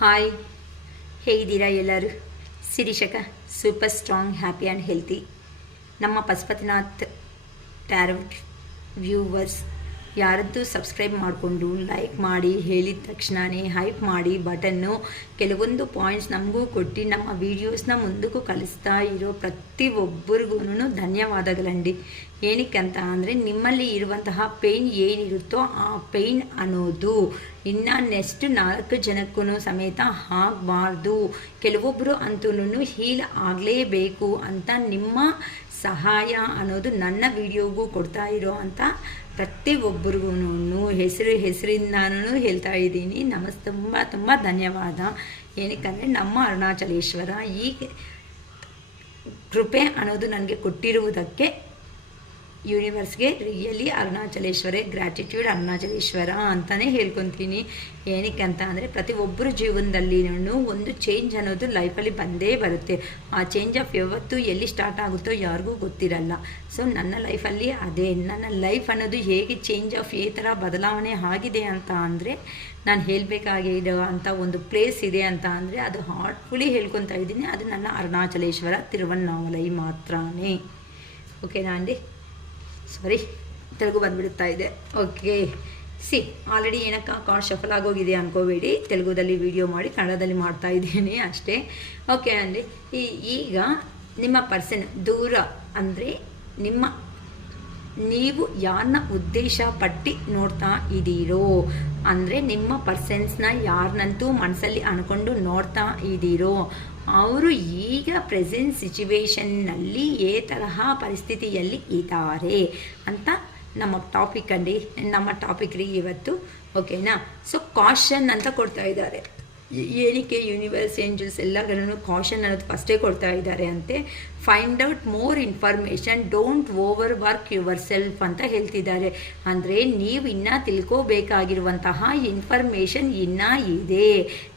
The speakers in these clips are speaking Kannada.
ಹಾಯ್, ಹೇಗಿದ್ದೀರಾ ಎಲ್ಲರೂ? ಶಿರೀಷಕ super strong, happy and healthy. ನಮ್ಮ ಪಶುಪತಿನಾಥ್ ಟ್ಯಾರೋಟ್ ವ್ಯೂವರ್ಸ್ ಯಾರದ್ದು ಸಬ್ಸ್ಕ್ರೈಬ್ ಮಾಡಿಕೊಂಡು ಲೈಕ್ ಮಾಡಿ ಹೇಳಿದ ತಕ್ಷಣವೇ ಹೈಪ್ ಮಾಡಿ ಬಟನ್ನು ಕೆಲವೊಂದು ಪಾಯಿಂಟ್ಸ್ ನಮಗೂ ಕೊಟ್ಟು ನಮ್ಮ ವೀಡಿಯೋಸ್ನ ಮುಂದಕ್ಕೂ ಕಲಿಸ್ತಾ ಇರೋ ಪ್ರತಿಯೊಬ್ಬರಿಗೂ ಧನ್ಯವಾದಗಳಂడి. ಏನಕ್ಕಂತ ಅಂದರೆ ನಿಮ್ಮಲ್ಲಿ ಇರುವಂತಹ ಪೇಯ್ನ್ ಏನಿರುತ್ತೋ ಆ ಪೇಯ್ನ್ ಅನ್ನೋದು ಇನ್ನು ನೆಕ್ಸ್ಟ್ 4 ಜನಕ್ಕೂ ಸಮೇತ ಆಗಬಾರ್ದು. ಕೆಲವೊಬ್ಬರು ಅಂತೂ ಹೀಲ್ ಆಗಲೇಬೇಕು ಅಂತ ನಿಮ್ಮ ಸಹಾಯ ಅನ್ನೋದು ನನ್ನ ವಿಡಿಯೋಗೂ ಕೊಡ್ತಾ ಇರೋ ಅಂತ ಪ್ರತಿಯೊಬ್ಬರಿಗೂ ಹೆಸರಿಂದಾನು ಹೇಳ್ತಾ ಇದ್ದೀನಿ. ತುಂಬ ಧನ್ಯವಾದ. ಏನಕ್ಕಂದರೆ ನಮ್ಮ ಅರುಣಾಚಲೇಶ್ವರ ಈ ಕೃಪೆ ಅನ್ನೋದು ನನಗೆ ಕೊಟ್ಟಿರುವುದಕ್ಕೆ ಯೂನಿವರ್ಸ್ಗೆ ರಿಯಲಿ ಅರುಣಾಚಲೇಶ್ವರೇ ಗ್ರ್ಯಾಟಿಟ್ಯೂಡ್ ಅರುಣಾಚಲೇಶ್ವರ ಅಂತಲೇ ಹೇಳ್ಕೊತೀನಿ. ಏನಕ್ಕಂತ ಅಂದರೆ ಪ್ರತಿಯೊಬ್ಬರ ಜೀವನದಲ್ಲಿ ಒಂದು ಚೇಂಜ್ ಅನ್ನೋದು ಲೈಫಲ್ಲಿ ಬಂದೇ ಬರುತ್ತೆ. ಆ ಚೇಂಜ್ ಆಫ್ ಯಾವತ್ತು ಎಲ್ಲಿ ಸ್ಟಾರ್ಟ್ ಆಗುತ್ತೋ ಯಾರಿಗೂ ಗೊತ್ತಿರಲ್ಲ. ಸೊ ನನ್ನ ಲೈಫಲ್ಲಿ ಅದೇ ನನ್ನ ಲೈಫ್ ಅನ್ನೋದು ಹೇಗೆ ಚೇಂಜ್ ಆಫ್ ಈ ಥರ ಬದಲಾವಣೆ ಆಗಿದೆ ಅಂತ ಅಂದರೆ ನಾನು ಹೇಳಬೇಕಾಗಿರೋ ಅಂಥ ಒಂದು ಪ್ಲೇಸ್ ಇದೆ ಅಂತ ಅಂದರೆ ಅದು ಹಾರ್ಟ್ಫುಲಿ ಹೇಳ್ಕೊತಾ ಇದ್ದೀನಿ. ಅದು ನನ್ನ ಅರುಣಾಚಲೇಶ್ವರ ತಿರುವಣ್ಣಾಮಲೈ ಮಾತ್ರನೇ. ಓಕೆನಾ ಅಂಡಿ? ಸಾರಿ, ತೆಲುಗು ಬಂದುಬಿಡುತ್ತಾ ಇದೆ. ಓಕೆ, ಆಲ್ರೆಡಿ ಏನಕ್ಕ ಕಾರ್ಡ್ ಶಫಲ್ ಆಗೋಗಿದೆ ಅಂದ್ಕೋಬೇಡಿ. ತೆಲುಗುದಲ್ಲಿ ವಿಡಿಯೋ ಮಾಡಿ ಕನ್ನಡದಲ್ಲಿ ಮಾಡ್ತಾ ಇದ್ದೀನಿ ಅಷ್ಟೇ. ಓಕೆ ಅಂడి, ಈಗ ನಿಮ್ಮ ಪರ್ಸನ್ ದೂರ ಅಂದರೆ ನೀವು ಯಾರನ್ನ ಉದ್ದೇಶ ಪಟ್ಟು ನೋಡ್ತಾ ಇದ್ದೀರೋ ಅಂದರೆ ನಿಮ್ಮ ಪರ್ಸನ್ಸ್ನ ಯಾರನ್ನಂತೂ ಮನಸ್ಸಲ್ಲಿ ಅಂದ್ಕೊಂಡು ನೋಡ್ತಾ ಇದ್ದೀರೋ ಅವರು ಈಗ ಪ್ರೆಸೆಂಟ್ ಸಿಚುವೇಶನ್ನಲ್ಲಿ ಏ ತರಹ ಪರಿಸ್ಥಿತಿಯಲ್ಲಿ ಇದ್ದಾರೆ ಅಂತ ನಮ್ಮ ಟಾಪಿಕ್ ರೀ ಇವತ್ತು. ಓಕೆನಾ? ಸೊ ಕಾಷನ್ ಅಂತ ಕೊಡ್ತಾ ಇದ್ದಾರೆ. ಏನಕ್ಕೆ ಯೂನಿವರ್ಸ್ ಏಂಜಲ್ಸ್ ಎಲ್ಲರೂ ಕಾಷನ್ ಅನ್ನೋದು ಫಸ್ಟೇ ಕೊಡ್ತಾ ಇದ್ದಾರೆ ಅಂತೆ. Find out more information, don't over work your self ಅಂತ ಹೇಳ್ತಿದ್ದಾರೆ. ಅಂದರೆ ನೀವು ಇನ್ನೂ ತಿಳ್ಕೋಬೇಕಾಗಿರುವಂತಹ ಇನ್ಫಾರ್ಮೇಷನ್ ಇನ್ನೂ ಇದೆ.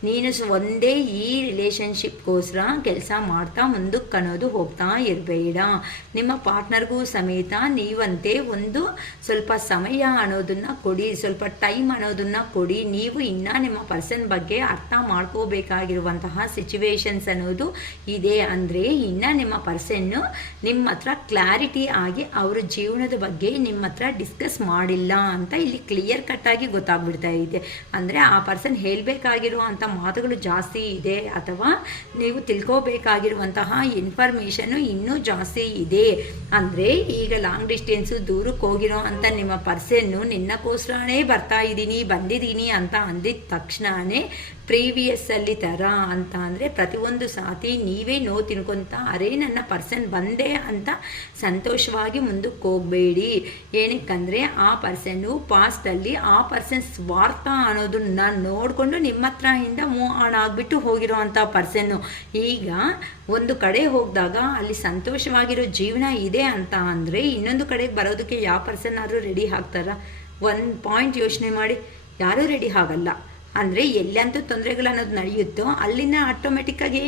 ನೀನು ಒಂದೇ ಈ ರಿಲೇಷನ್ಶಿಪ್ಗೋಸ್ಕರ ಕೆಲಸ ಮಾಡ್ತಾ ಮುಂದಕ್ಕೆ ಅನ್ನೋದು ಹೋಗ್ತಾ ಇರಬೇಡ. ನಿಮ್ಮ ಪಾರ್ಟ್ನರ್ಗೂ ಸಮೇತ ನೀವಂತೆ ಒಂದು ಸ್ವಲ್ಪ ಸಮಯ ಅನ್ನೋದನ್ನು ಕೊಡಿ, ಸ್ವಲ್ಪ ಟೈಮ್ ಅನ್ನೋದನ್ನು ಕೊಡಿ. ನೀವು ಇನ್ನೂ ನಿಮ್ಮ ಪರ್ಸನ್ ಬಗ್ಗೆ ಅರ್ಥ ಮಾಡ್ಕೋಬೇಕಾಗಿರುವಂತಹ ಸಿಚುವೇಶನ್ಸ್ ಅನ್ನೋದು ಇದೆ. ಅಂದರೆ ಇನ್ನು ನಿಮ್ಮ ಪರ್ಸನ್ನು ನಿಮ್ಮ ಹತ್ರ ಕ್ಲಾರಿಟಿ ಆಗಿ ಅವರ ಜೀವನದ ಬಗ್ಗೆ ನಿಮ್ಮ ಹತ್ರ ಡಿಸ್ಕಸ್ ಮಾಡಿಲ್ಲ ಅಂತ ಇಲ್ಲಿ ಕ್ಲಿಯರ್ ಕಟ್ಟಾಗಿ ಗೊತ್ತಾಗ್ಬಿಡ್ತಾ ಇದೆ. ಅಂದರೆ ಆ ಪರ್ಸನ್ ಹೇಳಬೇಕಾಗಿರುವಂಥ ಮಾತುಗಳು ಜಾಸ್ತಿ ಇದೆ ಅಥವಾ ನೀವು ತಿಳ್ಕೋಬೇಕಾಗಿರುವಂತಹ ಇನ್ಫಾರ್ಮೇಷನ್ನು ಇನ್ನೂ ಜಾಸ್ತಿ ಇದೆ. ಅಂದರೆ ಈಗ ಲಾಂಗ್ ಡಿಸ್ಟೆನ್ಸು ದೂರಕ್ಕೆ ಹೋಗಿರೋ ಅಂತ ನಿಮ್ಮ ಪರ್ಸನ್ನು ನಿನ್ನಕ್ಕೋಸ್ಕರನೇ ಬಂದಿದ್ದೀನಿ ಅಂತ ಅಂದಿದ ತಕ್ಷಣವೇ ಪ್ರೀವಿಯಸ್ಸಲ್ಲಿ ಥರ ಅಂತ ಅಂದರೆ ಪ್ರತಿಯೊಂದು ಸಾತಿ ನೀವೇ ತಿನ್ಕೊತ ಅರೇ ನನ್ನ ಪರ್ಸನ್ ಬಂದೆ ಅಂತ ಸಂತೋಷವಾಗಿ ಮುಂದಕ್ಕೆ ಹೋಗಬೇಡಿ. ಏನಕ್ಕಂದರೆ ಆ ಪರ್ಸನ್ನು ಪಾಸ್ಟಲ್ಲಿ ಆ ಪರ್ಸನ್ ಸ್ವಾರ್ಥ ಅನ್ನೋದನ್ನ ನೋಡಿಕೊಂಡು ನಿಮ್ಮ ಹತ್ರದಿಂದ ಮೂವ್ ಆನ್ ಆಗಿಬಿಟ್ಟು ಹೋಗಿರೋ ಅಂಥ ಪರ್ಸನ್ನು ಈಗ ಒಂದು ಕಡೆ ಹೋಗಿದಾಗ ಅಲ್ಲಿ ಸಂತೋಷವಾಗಿರೋ ಜೀವನ ಇದೆ ಅಂತ ಅಂದರೆ ಇನ್ನೊಂದು ಕಡೆಗೆ ಬರೋದಕ್ಕೆ ಯಾವ ಪರ್ಸನ್ ಆದರೂ ರೆಡಿ ಆಗ್ತಾರಾ? ಒಂದು ಪಾಯಿಂಟ್ ಯೋಚನೆ ಮಾಡಿ, ಯಾರೂ ರೆಡಿ ಆಗಲ್ಲ. ಅಂದರೆ ಎಲ್ಲಂತೂ ತೊಂದರೆಗಳು ಅನ್ನೋದು ನಡೆಯುತ್ತೋ ಅಲ್ಲಿಂದ ಆಟೋಮೆಟಿಕ್ಕಾಗಿ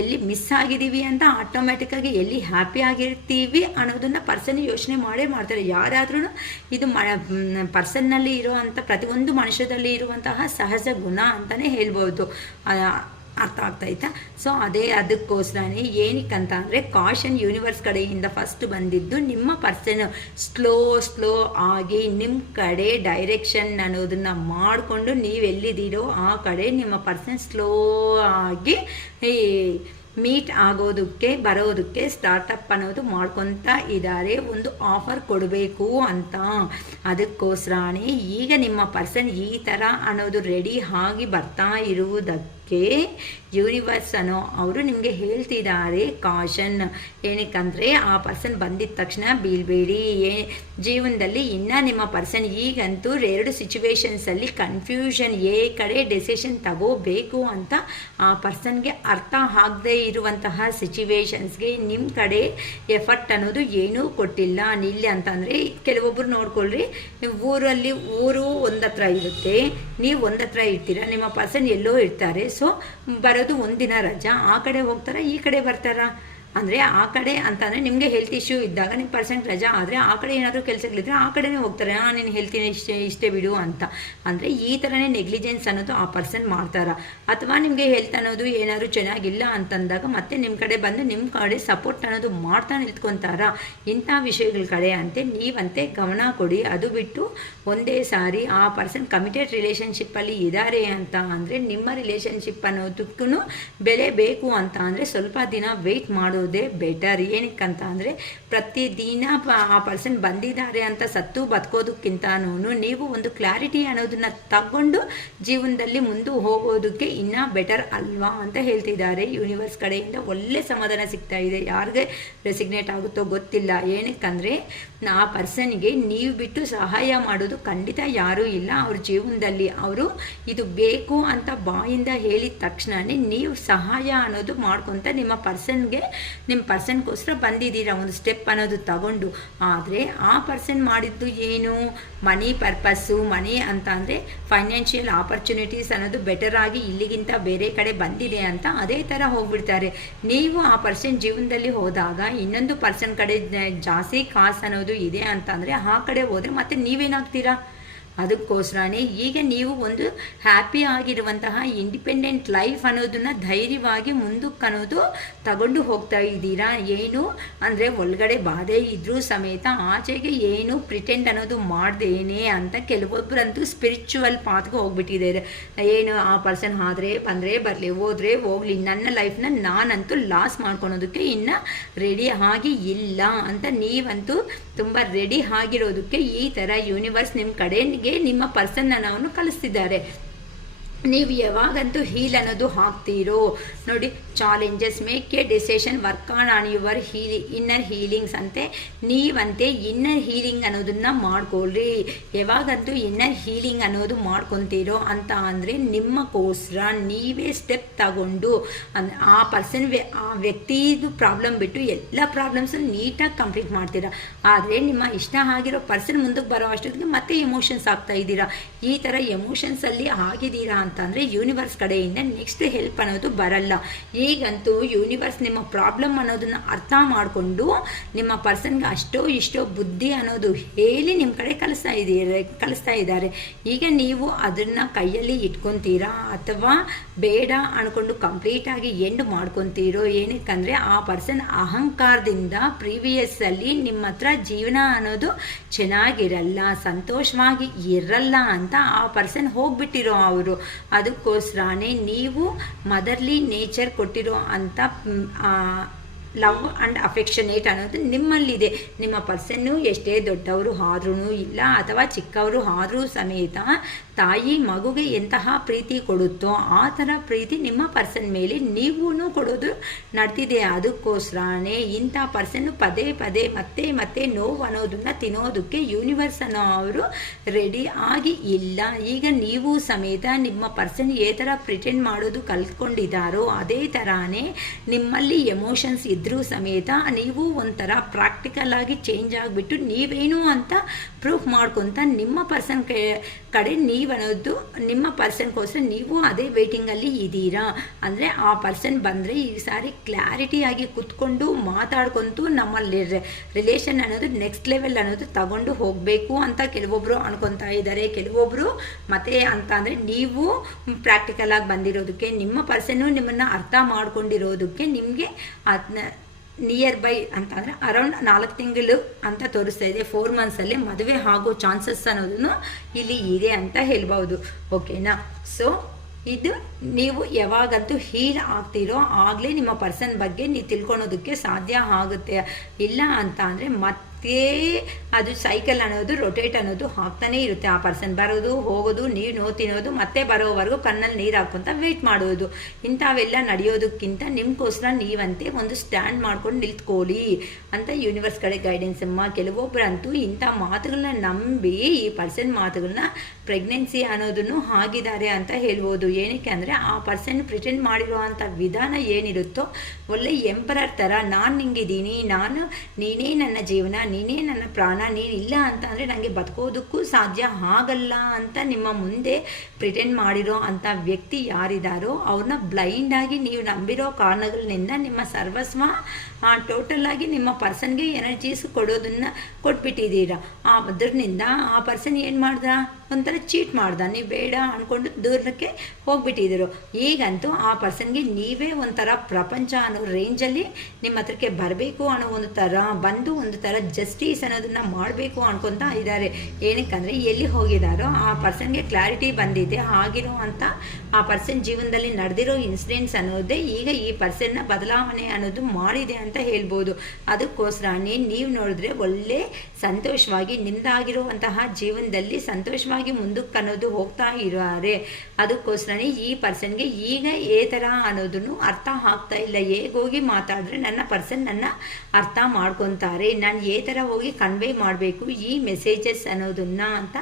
ಎಲ್ಲಿ ಮಿಸ್ ಆಗಿದ್ದೀವಿ ಅಂತ ಆಟೋಮೆಟಿಕ್ಕಾಗಿ ಎಲ್ಲಿ ಹ್ಯಾಪಿ ಆಗಿರ್ತೀವಿ ಅನ್ನೋದನ್ನು ಪರ್ಸನ್ ಯೋಚನೆ ಮಾಡ್ತಾರೆ. ಯಾರಾದ್ರೂ ಇದು ಪರ್ಸನ್ನಲ್ಲಿ ಇರುವಂಥ ಪ್ರತಿಯೊಂದು ಮನುಷ್ಯದಲ್ಲಿ ಇರುವಂತಹ ಸಹಜ ಗುಣ ಅಂತಲೇ ಹೇಳ್ಬೋದು. ಅರ್ಥ ಆಗ್ತಾಯಿತಾ? ಸೊ ಅದಕ್ಕೋಸ್ಕರನೇ ಏನಕ್ಕಂತ ಅಂದರೆ ಕಾಷನ್ ಯೂನಿವರ್ಸ್ ಕಡೆಯಿಂದ ಫಸ್ಟ್ ಬಂದಿದ್ದು ನಿಮ್ಮ ಪರ್ಸನ್ ಸ್ಲೋ ಆಗಿ ನಿಮ್ಮ ಕಡೆ ಡೈರೆಕ್ಷನ್ ಅನ್ನೋದನ್ನು ಮಾಡಿಕೊಂಡು ನೀವೆಲ್ಲಿದ್ದೀರೋ ಆ ಕಡೆ ನಿಮ್ಮ ಪರ್ಸನ್ ಸ್ಲೋ ಆಗಿ ಮೀಟ್ ಬರೋದಕ್ಕೆ ಸ್ಟಾರ್ಟಪ್ ಅನ್ನೋದು ಮಾಡ್ಕೊತಾ ಇದ್ದಾರೆ. ಒಂದು ಆಫರ್ ಕೊಡಬೇಕು ಅಂತ. ಅದಕ್ಕೋಸ್ಕರನೇ ಈಗ ನಿಮ್ಮ ಪರ್ಸನ್ ಈ ಥರ ಅನ್ನೋದು ರೆಡಿ ಆಗಿ ಬರ್ತಾ ಇರುವುದಕ್ಕೆ ಯೂನಿವರ್ಸ್ ಅವರು ನಿಮಗೆ ಹೇಳ್ತಿದ್ದಾರೆ ಕಾಷನ್. ಏನಕ್ಕಂದರೆ ಆ ಪರ್ಸನ್ ಬಂದಿದ್ದ ತಕ್ಷಣ ಬೀಳ್ಬೇಡಿ. ಜೀವನದಲ್ಲಿ ಇನ್ನು ನಿಮ್ಮ ಪರ್ಸನ್ ಈಗಂತೂ 2 ಸಿಚುವೇಶನ್ಸಲ್ಲಿ ಕನ್ಫ್ಯೂಷನ್ ಕಡೆ ಡೆಸಿಷನ್ ತಗೋಬೇಕು ಅಂತ ಆ ಪರ್ಸನ್ಗೆ ಅರ್ಥ ಆಗದೆ ಇರುವಂತಹ ಸಿಚುವೇಶನ್ಸ್ಗೆ ನಿಮ್ಮ ಕಡೆ ಎಫರ್ಟ್ ಅನ್ನೋದು ಏನೂ ಕೊಟ್ಟಿಲ್ಲ. ನಿಲ್ಲಿ ಅಂತಂದರೆ ಕೆಲವೊಬ್ಬರು ನೋಡ್ಕೊಳ್ರಿ, ಊರು ಒಂದತ್ರ ಇರುತ್ತೆ, ನೀವು ಒಂದತ್ರ ಇರ್ತೀರ, ನಿಮ್ಮ ಪರ್ಸನ್ ಎಲ್ಲೋ ಇರ್ತಾರೆ. ಸೊ ಬರೋದು ಒಂದಿನ ರಜಾ, ಆ ಕಡೆ ಹೋಗ್ತಾರ ಈ ಕಡೆ ಬರ್ತಾರ. ಅಂದರೆ ಆ ಕಡೆ ಅಂತಂದರೆ ನಿಮಗೆ ಹೆಲ್ತ್ ಇಶ್ಯೂ ಇದ್ದಾಗ ನಿಮ್ಮ ಪರ್ಸೆಂಟ್ ರಜಾ ಆದರೆ ಆ ಕಡೆ ಏನಾದರೂ ಕೆಲಸಗಳಿದ್ರೆ ಆ ಕಡೆನೇ ಹೋಗ್ತಾರೆ, ನೀನು ಹೇಳ್ತೀನಿ ಇಷ್ಟೇ ಬಿಡು ಅಂತ. ಅಂದರೆ ಈ ಥರನೇ ನೆಗ್ಲಿಜೆನ್ಸ್ ಅನ್ನೋದು ಆ ಪರ್ಸನ್ ಮಾಡ್ತಾರೆ. ಅಥವಾ ನಿಮಗೆ ಹೆಲ್ತ್ ಅನ್ನೋದು ಏನಾದರೂ ಚೆನ್ನಾಗಿಲ್ಲ ಅಂತಂದಾಗ ಮತ್ತೆ ನಿಮ್ಮ ಕಡೆ ಬಂದು ನಿಮ್ಮ ಕಡೆ ಸಪೋರ್ಟ್ ಅನ್ನೋದು ಮಾಡ್ತಾ ನಿಂತ್ಕೊತಾರ. ಇಂಥ ವಿಷಯಗಳ ಕಡೆ ಅಂತೆ ನೀವಂತೆ ಗಮನ ಕೊಡಿ. ಅದು ಬಿಟ್ಟು ಒಂದೇ ಸಾರಿ ಆ ಪರ್ಸನ್ ಕಮಿಟೆಡ್ ರಿಲೇಷನ್ಶಿಪ್ಪಲ್ಲಿ ಇದ್ದಾರೆ ಅಂತ ಅಂದರೆ ನಿಮ್ಮ ರಿಲೇಷನ್ಶಿಪ್ ಅನ್ನೋದಕ್ಕೂ ಬೆಲೆ ಬೇಕು ಅಂತ ಅಂದರೆ ಸ್ವಲ್ಪ ದಿನ ವೆಯ್ಟ್ ಮಾಡೋದೇ ಬೆಟರ್. ಏನಕ್ಕಂತ ಅಂದರೆ ಪ್ರತಿದಿನ ಆ ಪರ್ಸನ್ ಬಂದಿದ್ದಾರೆ ಅಂತ ಸತ್ತು ಬದುಕೋದಕ್ಕಿಂತನೂ ನೀವು ಒಂದು ಕ್ಲಾರಿಟಿ ಅನ್ನೋದನ್ನ ತಗೊಂಡು ಜೀವನದಲ್ಲಿ ಮುಂದೆ ಹೋಗೋದಕ್ಕೆ ಇನ್ನೂ ಬೆಟರ್ ಅಲ್ವಾ ಅಂತ ಹೇಳ್ತಿದ್ದಾರೆ. ಯೂನಿವರ್ಸ್ ಕಡೆಯಿಂದ ಒಳ್ಳೆ ಸಮಾಧಾನ ಸಿಗ್ತಾ ಇದೆ. ಯಾರಿಗೆ ರೆಸಿಗ್ನೇಟ್ ಆಗುತ್ತೋ ಗೊತ್ತಿಲ್ಲ. ಏನಕ್ಕಂದರೆ ಆ ಪರ್ಸನ್ಗೆ ನೀವು ಬಿಟ್ಟು ಸಹಾಯ ಮಾಡೋದು ಖಂಡಿತ ಯಾರೂ ಇಲ್ಲ ಅವ್ರ ಜೀವನದಲ್ಲಿ. ಅವರು ಇದು ಬೇಕು ಅಂತ ಬಾಯಿಂದ ಹೇಳಿದ ತಕ್ಷಣವೇ ನೀವು ಸಹಾಯ ಅನ್ನೋದು ಮಾಡ್ಕೊತ ನಿಮ್ಮ ಪರ್ಸನ್ಗೋಸ್ಕರ ಬಂದಿದ್ದೀರಾ ಒಂದು ಸ್ಟೆಪ್ ಅನ್ನೋದು ತಗೊಂಡು. ಆದರೆ ಆ ಪರ್ಸನ್ ಮಾಡಿದ್ದು ಏನು, ಮನಿ ಪರ್ಪಸ್ಸು, ಮನಿ ಅಂತ ಅಂದರೆ ಫೈನಾನ್ಷಿಯಲ್ ಆಪರ್ಚುನಿಟೀಸ್ ಅನ್ನೋದು ಬೆಟರ್ ಆಗಿ ಇಲ್ಲಿಗಿಂತ ಬೇರೆ ಕಡೆ ಬಂದಿದೆ ಅಂತ ಅದೇ ಥರ ಹೋಗ್ಬಿಡ್ತಾರೆ. ನೀವು ಆ ಪರ್ಸನ್ ಜೀವನದಲ್ಲಿ ಹೋದಾಗ ಇನ್ನೊಂದು ಪರ್ಸನ್ ಕಡೆ ಜಾಸ್ತಿ ಕಾಸು ಅನ್ನೋದು ಇದೆ ಅಂತ ಅಂದರೆ ಆ ಕಡೆ ಹೋದರೆ ಮತ್ತೆ ನೀವೇನಾಗ್ತೀರಾ? ಅದಕ್ಕೋಸ್ಕರನೇ ಈಗ ನೀವು ಒಂದು ಹ್ಯಾಪಿ ಆಗಿರುವಂತಹ ಇಂಡಿಪೆಂಡೆಂಟ್ ಲೈಫ್ ಅನ್ನೋದನ್ನು ಧೈರ್ಯವಾಗಿ ಮುಂದಕ್ಕೆ ಅನ್ನೋದು ತಗೊಂಡು ಹೋಗ್ತಾ ಇದ್ದೀರಾ. ಏನು ಅಂದರೆ ಒಳಗಡೆ ಬಾಧೆ ಇದ್ರೂ ಸಮೇತ ಆಚೆಗೆ ಏನು ಪ್ರಿಟೆಂಡ್ ಅನ್ನೋದು ಮಾಡ್ದೇನೆ ಅಂತ ಕೆಲವೊಬ್ಬರಂತೂ ಸ್ಪಿರಿಚುವಲ್ ಪಾತ್ಗೆ ಹೋಗ್ಬಿಟ್ಟಿದ್ದಾರೆ. ಏನು ಆ ಪರ್ಸನ್ ಆದರೆ ಬಂದರೆ ಬರಲಿ, ಹೋದರೆ ಹೋಗಲಿ, ನನ್ನ ಲೈಫ್ನ ನಾನಂತೂ ಲಾಸ್ ಮಾಡ್ಕೊಳೋದಕ್ಕೆ ಇನ್ನು ರೆಡಿ ಆಗಿ ಇಲ್ಲ ಅಂತ ನೀವಂತೂ ತುಂಬ ರೆಡಿ ಆಗಿರೋದಕ್ಕೆ ಈ ಥರ ಯೂನಿವರ್ಸ್ ನಿಮ್ಮ ಕಡೆಗೆ ನಿಮ್ಮ ಪರ್ಸನ್ ಅನ್ನೋವನ್ನು ಕಲಿಸ್ತಿದ್ದಾರೆ. ನೀವು ಯಾವಾಗಂತೂ ಹೀಲ್ ಅನ್ನೋದು ಹಾಕ್ತೀರೋ ನೋಡಿ, challenges make A decision work on your inner healings ಅಂತೆ. ನೀವಂತೆ ಇನ್ನರ್ ಹೀಲಿಂಗ್ ಅನ್ನೋದನ್ನ ಮಾಡ್ಕೊಳ್ರಿ. ಯಾವಾಗಂತೂ ಇನ್ನರ್ ಹೀಲಿಂಗ್ ಅನ್ನೋದು ಮಾಡ್ಕೊತೀರೋ ಅಂತ ಅಂದರೆ ನಿಮ್ಮಕ್ಕೋಸ್ಕರ ನೀವೇ ಸ್ಟೆಪ್ ತಗೊಂಡು ಆ ಪರ್ಸನ್ ಆ ವ್ಯಕ್ತಿದು ಪ್ರಾಬ್ಲಮ್ ಬಿಟ್ಟು ಎಲ್ಲ ಪ್ರಾಬ್ಲಮ್ಸು ನೀಟಾಗಿ ಕಂಪ್ಲೀಟ್ ಮಾಡ್ತೀರಾ. ಆದರೆ ನಿಮ್ಮ ಇಷ್ಟ ಆಗಿರೋ ಪರ್ಸನ್ ಮುಂದಕ್ಕೆ ಬರೋ ಅಷ್ಟೊತ್ತಿಗೆ ಮತ್ತೆ ಎಮೋಷನ್ಸ್ ಆಗ್ತಾ ಇದ್ದೀರಾ. ಈ ಥರ ಎಮೋಷನ್ಸಲ್ಲಿ ಆಗಿದ್ದೀರಾ ಅಂತಂದರೆ ಯೂನಿವರ್ಸ್ ಕಡೆಯಿಂದ ನೆಕ್ಸ್ಟ್ ಹೆಲ್ಪ್ ಅನ್ನೋದು ಬರಲ್ಲ. ಈಗಂತೂ ಯೂನಿವರ್ಸ್ ನಿಮ್ಮ ಪ್ರಾಬ್ಲಮ್ ಅನ್ನೋದನ್ನ ಅರ್ಥ ಮಾಡಿಕೊಂಡು ನಿಮ್ಮ ಪರ್ಸನ್ಗೆ ಅಷ್ಟೋ ಇಷ್ಟೋ ಬುದ್ಧಿ ಅನ್ನೋದು ಹೇಳಿ ನಿಮ್ಮ ಕಡೆ ಕಲಿಸ್ತಾ ಇದ್ದಾರೆ. ಈಗ ನೀವು ಅದನ್ನು ಕೈಯಲ್ಲಿ ಇಟ್ಕೊತೀರಾ ಅಥವಾ ಬೇಡ ಅಂದ್ಕೊಂಡು ಕಂಪ್ಲೀಟಾಗಿ ಎಂಡ್ ಮಾಡ್ಕೊತೀರೋ? ಏನಕ್ಕಂದರೆ ಆ ಪರ್ಸನ್ ಅಹಂಕಾರದಿಂದ ಪ್ರೀವಿಯಸ್ಸಲ್ಲಿ ನಿಮ್ಮ ಹತ್ರ ಜೀವನ ಅನ್ನೋದು ಚೆನ್ನಾಗಿರಲ್ಲ, ಸಂತೋಷವಾಗಿ ಇರಲ್ಲ ಅಂತ ಆ ಪರ್ಸನ್ ಹೋಗ್ಬಿಟ್ಟಿರೋ ಅವರು. ಅದಕ್ಕೋಸ್ಕರನೇ ನೀವು ಮದರ್ಲಿ ನೇಚರ್ ಕೊಟ್ಟಿರೋ ಅಂತ ಲವ್ ಆ್ಯಂಡ್ ಅಫೆಕ್ಷನೇಟ್ ಅನ್ನೋದು ನಿಮ್ಮಲ್ಲಿದೆ. ನಿಮ್ಮ ಪರ್ಸನ್ನು ಎಷ್ಟೇ ದೊಡ್ಡವರು ಆದ್ರೂ ಇಲ್ಲ ಅಥವಾ ಚಿಕ್ಕವರು ಆದರೂ ಸಮೇತ ತಾಯಿ ಮಗುಗೆ ಎಂತಹ ಪ್ರೀತಿ ಕೊಡುತ್ತೋ ಆ ಥರ ಪ್ರೀತಿ ನಿಮ್ಮ ಪರ್ಸನ್ ಮೇಲೆ ನೀವೂ ಕೊಡೋದು ನಡೆದಿದೆ. ಅದಕ್ಕೋಸ್ಕರನೇ ಇಂಥ ಪರ್ಸನ್ನು ಪದೇ ಪದೇ ಮತ್ತೆ ಮತ್ತೆ ನೋವು ಅನ್ನೋದನ್ನ ತಿನ್ನೋದಕ್ಕೆ ಯೂನಿವರ್ಸ್ ಅನ್ನೋ ಅವರು ರೆಡಿ ಆಗಿ ಇಲ್ಲ. ಈಗ ನೀವು ಸಮೇತ ನಿಮ್ಮ ಪರ್ಸನ್ ಯಾವ ಥರ ಪ್ರಿಟೆಂಡ್ ಮಾಡೋದು ಕಲ್ತ್ಕೊಂಡಿದ್ದಾರೋ ಅದೇ ಥರನೇ ನಿಮ್ಮಲ್ಲಿ ಎಮೋಷನ್ಸ್ ಇದ್ರೂ ಸಮೇತ ನೀವು ಒಂಥರ ಪ್ರಾಕ್ಟಿಕಲ್ ಆಗಿ ಚೇಂಜ್ ಆಗಿಬಿಟ್ಟು ನೀವೇನು ಅಂತ ಪ್ರೂಫ್ ಮಾಡ್ಕೊತ ನಿಮ್ಮ ಪರ್ಸನ್ ಕಡೆ ನೀವನ್ನೋದು ನಿಮ್ಮ ಪರ್ಸನ್ಗೋಸ್ಕರ ನೀವು ಅದೇ ವೇಟಿಂಗಲ್ಲಿ ಇದ್ದೀರಾ. ಅಂದರೆ ಆ ಪರ್ಸನ್ ಬಂದರೆ ಈ ಸಾರಿ ಕ್ಲಾರಿಟಿಯಾಗಿ ಕುತ್ಕೊಂಡು ಮಾತಾಡ್ಕೊಂತು ನಮ್ಮ ರಿಲೇಷನ್ ಅನ್ನೋದು ನೆಕ್ಸ್ಟ್ ಲೆವೆಲ್ ಅನ್ನೋದು ತಗೊಂಡು ಹೋಗಬೇಕು ಅಂತ ಕೆಲವೊಬ್ಬರು ಅನ್ಕೊತಾ ಇದ್ದಾರೆ. ಕೆಲವೊಬ್ಬರು ಮತ್ತೆ ಅಂತ ಅಂದರೆ ನೀವು ಪ್ರಾಕ್ಟಿಕಲ್ ಆಗಿ ಬಂದಿರೋದಕ್ಕೆ ನಿಮ್ಮ ಪರ್ಸನ್ನು ನಿಮ್ಮನ್ನು ಅರ್ಥ ಮಾಡ್ಕೊಂಡಿರೋದಕ್ಕೆ ನಿಮಗೆ ಅದನ್ನ ನಿಯರ್ ಬೈ ಅಂತ ಅಂದರೆ ಅರೌಂಡ್ 4 ತಿಂಗಳು ಅಂತ ತೋರಿಸ್ತಾ ಇದೆ. 4 ಮಂತ್ಸಲ್ಲಿ ಮದುವೆ ಆಗೋ ಚಾನ್ಸಸ್ ಅನ್ನೋದನ್ನು ಇಲ್ಲಿ ಇದೆ ಅಂತ ಹೇಳ್ಬೋದು. ಓಕೆನಾ? ಸೊ ಇದು ನೀವು ಯಾವಾಗಂತೂ ಹೀಲ್ ಆಗ್ತೀರೋ ಆಗಲೇ ನಿಮ್ಮ ಪರ್ಸನ್ ಬಗ್ಗೆ ನೀವು ತಿಳ್ಕೊಳೋದಕ್ಕೆ ಸಾಧ್ಯ ಆಗುತ್ತೆ. ಇಲ್ಲ ಅಂತ ಅಂದರೆ ಮತ್ತೆ ಅದು ಸೈಕಲ್ ಅನ್ನೋದು ರೊಟೇಟ್ ಅನ್ನೋದು ಆಗ್ತಾನೆ ಇರುತ್ತೆ. ಆ ಪರ್ಸನ್ ಬರೋದು ಹೋಗೋದು, ನೀವು ತಿನ್ನೋದು, ಮತ್ತೆ ಬರೋವರೆಗೂ ಕಣ್ಣಲ್ಲಿ ನೀರು ಹಾಕ್ಕೊಂತ ವೆಯ್ಟ್ ಮಾಡೋದು. ಇಂಥವೆಲ್ಲ ನಡೆಯೋದಕ್ಕಿಂತ ನಿಮ್ಗೋಸ್ಕರ ನೀವಂತೆ ಒಂದು ಸ್ಟ್ಯಾಂಡ್ ಮಾಡ್ಕೊಂಡು ನಿಲ್ತ್ಕೊಳ್ಳಿ ಅಂತ ಯೂನಿವರ್ಸ್ ಕಡೆ ಗೈಡೆನ್ಸ್ ಅಮ್ಮ. ಕೆಲವೊಬ್ಬರಂತೂ ಇಂಥ ಮಾತುಗಳನ್ನ ನಂಬಿ ಈ ಪರ್ಸನ್ ಮಾತುಗಳನ್ನ ಪ್ರೆಗ್ನೆನ್ಸಿ ಅನ್ನೋದನ್ನು ಆಗಿದ್ದಾರೆ ಅಂತ ಹೇಳ್ಬೋದು. ಏನಕ್ಕೆ ಅಂದರೆ ಆ ಪರ್ಸನ್ ಪ್ರಿಟೆಂಡ್ ಮಾಡಿರುವಂಥ ವಿಧಾನ ಏನಿರುತ್ತೋ ಒಳ್ಳೆ ಎಂಪರರ್ ಥರ ನಾನು ನಿಂಗಿದ್ದೀನಿ, ನೀನೇ ನನ್ನ ಜೀವನ, ನೀನೇ ನನ್ನ ಪ್ರಾಣ, ನೀನಿಲ್ಲ ಅಂತ ಅಂದರೆ ನನಗೆ ಬದುಕೋದಕ್ಕೂ ಸಾಧ್ಯ ಆಗಲ್ಲ ಅಂತ ನಿಮ್ಮ ಮುಂದೆ ಪ್ರಿಟೆಂಡ್ ಮಾಡಿರೋ ಅಂಥ ವ್ಯಕ್ತಿ ಯಾರಿದ್ದಾರೋ ಅವ್ರನ್ನ ಬ್ಲೈಂಡಾಗಿ ನೀವು ನಂಬಿರೋ ಕಾರಣಗಳಿಂದ ನಿಮ್ಮ ಸರ್ವಸ್ವ ಟೋಟಲಾಗಿ ನಿಮ್ಮ ಪರ್ಸನ್ಗೆ ಎನರ್ಜೀಸ್ ಕೊಡೋದನ್ನು ಕೊಟ್ಬಿಟ್ಟಿದ್ದೀರಾ. ಅದರಿಂದ ಆ ಪರ್ಸನ್ ಏನು ಮಾಡ್ದ, ಒಂಥರ ಚೀಟ್ ಮಾಡ್ದ, ನೀವು ಬೇಡ ಅಂದ್ಕೊಂಡು ದೂರಕ್ಕೆ ಹೋಗ್ಬಿಟ್ಟಿದ್ರು. ಈಗಂತೂ ಆ ಪರ್ಸನ್ಗೆ ನೀವೇ ಒಂಥರ ಪ್ರಪಂಚ ಅನ್ನೋ ರೇಂಜಲ್ಲಿ ನಿಮ್ಮ ಹತ್ರಕ್ಕೆ ಬರಬೇಕು ಅನ್ನೋ ಒಂದು ಥರ ಬಂದು ಒಂದು ಥರ ಜಸ್ಟಿಸ್ ಅನ್ನೋದನ್ನು ಮಾಡಬೇಕು ಅನ್ಕೊತಾ ಇದ್ದಾರೆ. ಏನಕ್ಕಂದರೆ ಎಲ್ಲಿ ಹೋಗಿದ್ದಾರೋ ಆ ಪರ್ಸನ್ಗೆ ಕ್ಲಾರಿಟಿ ಬಂದಿದೆ, ಆಗಿರೋ ಅಂತ ಆ ಪರ್ಸನ್ ಜೀವನದಲ್ಲಿ ನಡೆದಿರೋ ಇನ್ಸಿಡೆಂಟ್ಸ್ ಅನ್ನೋದೇ ಈಗ ಈ ಪರ್ಸನ್ನ ಬದಲಾವಣೆ ಅನ್ನೋದು ಮಾಡಿದೆ ಅಂತ ಹೇಳ್ಬೋದು. ಅದಕ್ಕೋಸ್ಕರನೇ ನೀವು ನೋಡಿದ್ರೆ ಒಳ್ಳೆ ಸಂತೋಷವಾಗಿ ನಿಮ್ದಾಗಿರುವಂತಹ ಜೀವನದಲ್ಲಿ ಸಂತೋಷವಾಗಿ ಮುಂದಕ್ಕೆ ಅನ್ನೋದು ಹೋಗ್ತಾ ಇದ್ದಾರೆ. ಅದಕ್ಕೋಸ್ಕರನೇ ಈ ಪರ್ಸನ್ಗೆ ಈಗ ಏ ಥರ ಅನ್ನೋದನ್ನು ಅರ್ಥ ಆಗ್ತಾ ಇಲ್ಲ. ಹೇಗೋಗಿ ಮಾತಾಡಿದ್ರೆ ನನ್ನ ಪರ್ಸನ್ ನನ್ನ ಅರ್ಥ ಮಾಡ್ಕೊತಾರೆ, ನಾನು ಏ ಥರ ಹೋಗಿ ಕನ್ವೆ ಮಾಡಬೇಕು ಈ ಮೆಸೇಜಸ್ ಅನ್ನೋದನ್ನ ಅಂತ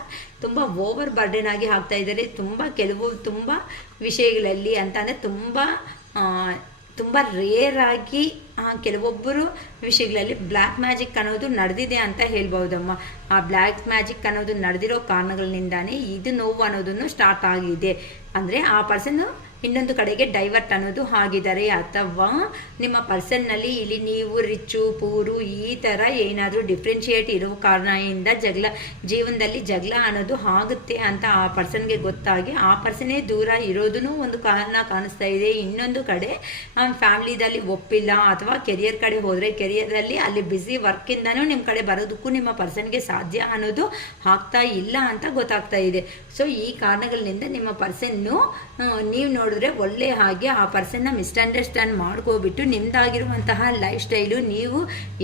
ತುಂಬ ಓವರ್ ಬರ್ಡನ್ ಆಗಿ ಆಗ್ತಾ ಇದ್ದಾರೆ. ತುಂಬ ವಿಷಯಗಳಲ್ಲಿ ಅಂತ ಅಂದರೆ ತುಂಬ ರೇರ್ ಆಗಿ ಕೆಲವೊಬ್ಬರು ವಿಷಯಗಳಲ್ಲಿ ಬ್ಲ್ಯಾಕ್ ಮ್ಯಾಜಿಕ್ ಅನ್ನೋದು ನಡೆದಿದೆ ಅಂತ ಹೇಳ್ಬೋದಮ್ಮ. ಆ ಬ್ಲ್ಯಾಕ್ ಮ್ಯಾಜಿಕ್ ಅನ್ನೋದು ನಡೆದಿರೋ ಕಾರಣಗಳಿಂದಾನೇ ಇದು ನೋವು ಅನ್ನೋದನ್ನು ಸ್ಟಾರ್ಟ್ ಆಗಿದೆ. ಅಂದರೆ ಆ ಪರ್ಸನ್ನು ಇನ್ನೊಂದು ಕಡೆಗೆ ಡೈವರ್ಟ್ ಅನ್ನೋದು ಆಗಿದ್ದಾರೆ, ಅಥವಾ ನಿಮ್ಮ ಪರ್ಸನ್ನಲ್ಲಿ ಇಲ್ಲಿ ನೀವು ರಿಚ್ಚು ಪೂರು ಈ ಥರ ಏನಾದರೂ ಡಿಫ್ರೆನ್ಷಿಯೇಟ್ ಇರೋ ಕಾರಣದಿಂದ ಜೀವನದಲ್ಲಿ ಜಗಳ ಅನ್ನೋದು ಆಗುತ್ತೆ ಅಂತ ಆ ಪರ್ಸನ್ಗೆ ಗೊತ್ತಾಗಿ ಆ ಪರ್ಸನ್ನೇ ದೂರ ಇರೋದೂ ಒಂದು ಕಾರಣ ಕಾಣಿಸ್ತಾ ಇದೆ. ಇನ್ನೊಂದು ಕಡೆ ಫ್ಯಾಮಿಲಿದಲ್ಲಿ ಒಪ್ಪಿಲ್ಲ, ಅಥವಾ ಕೆರಿಯರ್ ಕಡೆ ಹೋದರೆ ಕೆರಿಯರಲ್ಲಿ ಅಲ್ಲಿ ಬ್ಯುಸಿ ವರ್ಕಿಂದನೂ ನಿಮ್ಮ ಕಡೆ ಬರೋದಕ್ಕೂ ನಿಮ್ಮ ಪರ್ಸನ್ಗೆ ಸಾಧ್ಯ ಅನ್ನೋದು ಆಗ್ತಾ ಇಲ್ಲ ಅಂತ ಗೊತ್ತಾಗ್ತಾ ಇದೆ. ಸೊ ಈ ಕಾರಣಗಳಿಂದ ನಿಮ್ಮ ಪರ್ಸನ್ನು ನೀವು ನೋಡಿದ್ರೆ ಒಳ್ಳೆ ಹಾಗೆ ಆ ಪರ್ಸನ್ನ ಮಿಸ್ಅಂಡರ್ಸ್ಟ್ಯಾಂಡ್ ಮಾಡ್ಕೋಬಿಟ್ಟು ನಿಮ್ದಾಗಿರುವಂತಹ ಲೈಫ್ ಸ್ಟೈಲು ನೀವು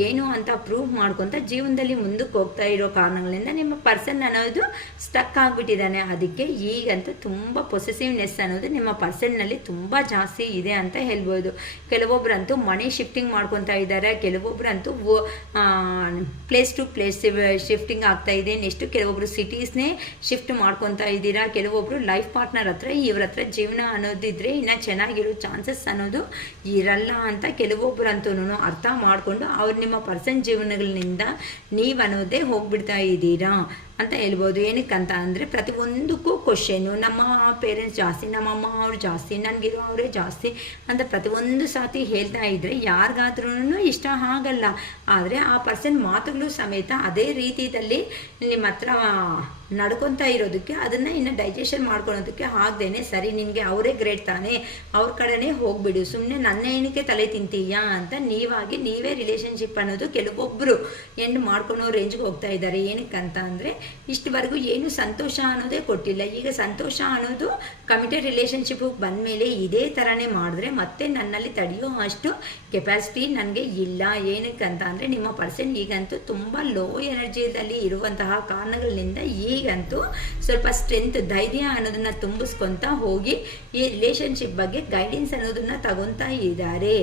ಏನು ಅಂತ ಪ್ರೂವ್ ಮಾಡ್ಕೊತ ಜೀವನದಲ್ಲಿ ಮುಂದಕ್ಕೆ ಹೋಗ್ತಾ ಇರೋ ಕಾರಣಗಳಿಂದ ನಿಮ್ಮ ಪರ್ಸನ್ ಅನ್ನೋದು ಸ್ಟಕ್ ಆಗಿಬಿಟ್ಟಿದ್ದಾನೆ. ಅದಕ್ಕೆ ಈಗಂತೂ ತುಂಬ ಪೊಸೆಸಿವ್ನೆಸ್ ಅನ್ನೋದು ನಿಮ್ಮ ಪರ್ಸನ್ನಲ್ಲಿ ತುಂಬ ಜಾಸ್ತಿ ಇದೆ ಅಂತ ಹೇಳ್ಬೋದು. ಕೆಲವೊಬ್ಬರಂತೂ ಮನೆ ಶಿಫ್ಟಿಂಗ್ ಮಾಡ್ಕೊತಾ ಇದ್ದಾರೆ, ಕೆಲವೊಬ್ಬರಂತೂ ಪ್ಲೇಸ್ ಟು ಪ್ಲೇಸ್ ಶಿಫ್ಟಿಂಗ್ ಆಗ್ತಾ ಇದೆ. ನೆಕ್ಸ್ಟ್ ಕೆಲವೊಬ್ರು ಸಿಟೀಸ್ನೇ ಶಿಫ್ಟ್ ಮಾಡ್ಕೊತಾ ಇದ್ದೀರಾ. ಕೆಲವೊಬ್ರು ಲೈಫ್ ಪಾರ್ಟ್ನರ್ ಹತ್ರ ಇವ್ರ ಹತ್ರ ಜೀವನ ಅನ್ನೋದಿದ್ರೆ ಇನ್ನು ಚೆನ್ನಾಗಿರೋ ಚಾನ್ಸಸ್ ಅನ್ನೋದು ಇರಲ್ಲ ಅಂತ ಕೆಲವೊಬ್ಬರಂತೂ ಅರ್ಥ ಮಾಡಿಕೊಂಡು ಅವ್ರು ನಿಮ್ಮ ಪರ್ಸನ್ ಜೀವನಗಳಿಂದ ನೀವು ಅನ್ನೋದೇ ಹೋಗ್ಬಿಡ್ತಾ ಇದ್ದೀರಾ ಅಂತ ಹೇಳ್ಬೋದು. ಏನಕ್ಕಂತ ಅಂದರೆ ಪ್ರತಿಯೊಂದಕ್ಕೂ ಕ್ವಶನು, ನಮ್ಮ ಪೇರೆಂಟ್ಸ್ ಜಾಸ್ತಿ, ನಮ್ಮ ಅಮ್ಮ ಅವ್ರು ಜಾಸ್ತಿ, ನನಗಿರೋ ಅವರೇ ಜಾಸ್ತಿ ಅಂತ ಪ್ರತಿಯೊಂದು ಸಾತಿ ಹೇಳ್ತಾ ಇದ್ದರೆ ಯಾರಿಗಾದ್ರೂ ಇಷ್ಟ ಆಗಲ್ಲ. ಆದರೆ ಆ ಪರ್ಸನ್ ಮಾತುಗಳು ಸಮೇತ ಅದೇ ರೀತಿಯಲ್ಲಿ ನಿಮ್ಮ ಹತ್ರ ನಡ್ಕೊತಾ ಇರೋದಕ್ಕೆ ಅದನ್ನು ಇನ್ನು ಡೈಜೆಷನ್ ಮಾಡ್ಕೊಳೋದಕ್ಕೆ ಆಗದೇನೆ, ಸರಿ ನಿನಗೆ ಅವರೇ ಗ್ರೇಟ್ ತಾನೇ, ಅವ್ರ ಕಡೆನೇ ಹೋಗ್ಬಿಡು, ಸುಮ್ಮನೆ ನನ್ನ ಏನಕ್ಕೆ ತಲೆ ತಿಂತೀಯಾ ಅಂತ ನೀವೇ ರಿಲೇಷನ್ಶಿಪ್ ಅನ್ನೋದು ಕೆಲವೊಬ್ಬರು ಎಂಡ್ ಮಾಡ್ಕೊಳೋ ರೇಂಜ್ಗೆ ಹೋಗ್ತಾ ಇದ್ದಾರೆ. ಏನಕ್ಕಂತ ಅಂದರೆ ಇಷ್ಟವರೆಗೂ ಏನು ಸಂತೋಷ ಅನ್ನೋದೇ ಕೊಟ್ಟಿಲ್ಲ. ಈಗ ಸಂತೋಷ ಅನ್ನೋದು ಕಮಿಟೆಡ್ ರಿಲೇಷನ್ಶಿಪ್ಗೆ ಬಂದಮೇಲೆ ಇದೇ ಥರನೇ ಮಾಡಿದ್ರೆ ಮತ್ತೆ ನನ್ನಲ್ಲಿ ತಡೆಯೋ ಅಷ್ಟು ಕೆಪಾಸಿಟಿ ನನಗೆ ಇಲ್ಲ. ಏನಕ್ಕಂತ ಅಂದರೆ ನಿಮ್ಮ ಪರ್ಸನ್ ಈಗಂತೂ ತುಂಬ ಲೋ ಎನರ್ಜಿಯಲ್ಲಿ ಇರುವಂತಹ ಕಾರಣಗಳಿಂದ ಈಗಂತೂ ಸ್ವಲ್ಪ ಸ್ಟ್ರೆಂತ್, ಧೈರ್ಯ ಅನ್ನೋದನ್ನ ತುಂಬಿಸ್ಕೊತಾ ಹೋಗಿ ಈ ರಿಲೇಷನ್ಶಿಪ್ ಬಗ್ಗೆ ಗೈಡೆನ್ಸ್ ಅನ್ನೋದನ್ನ ತಗೊತಾ ಇದ್ದಾರೆ.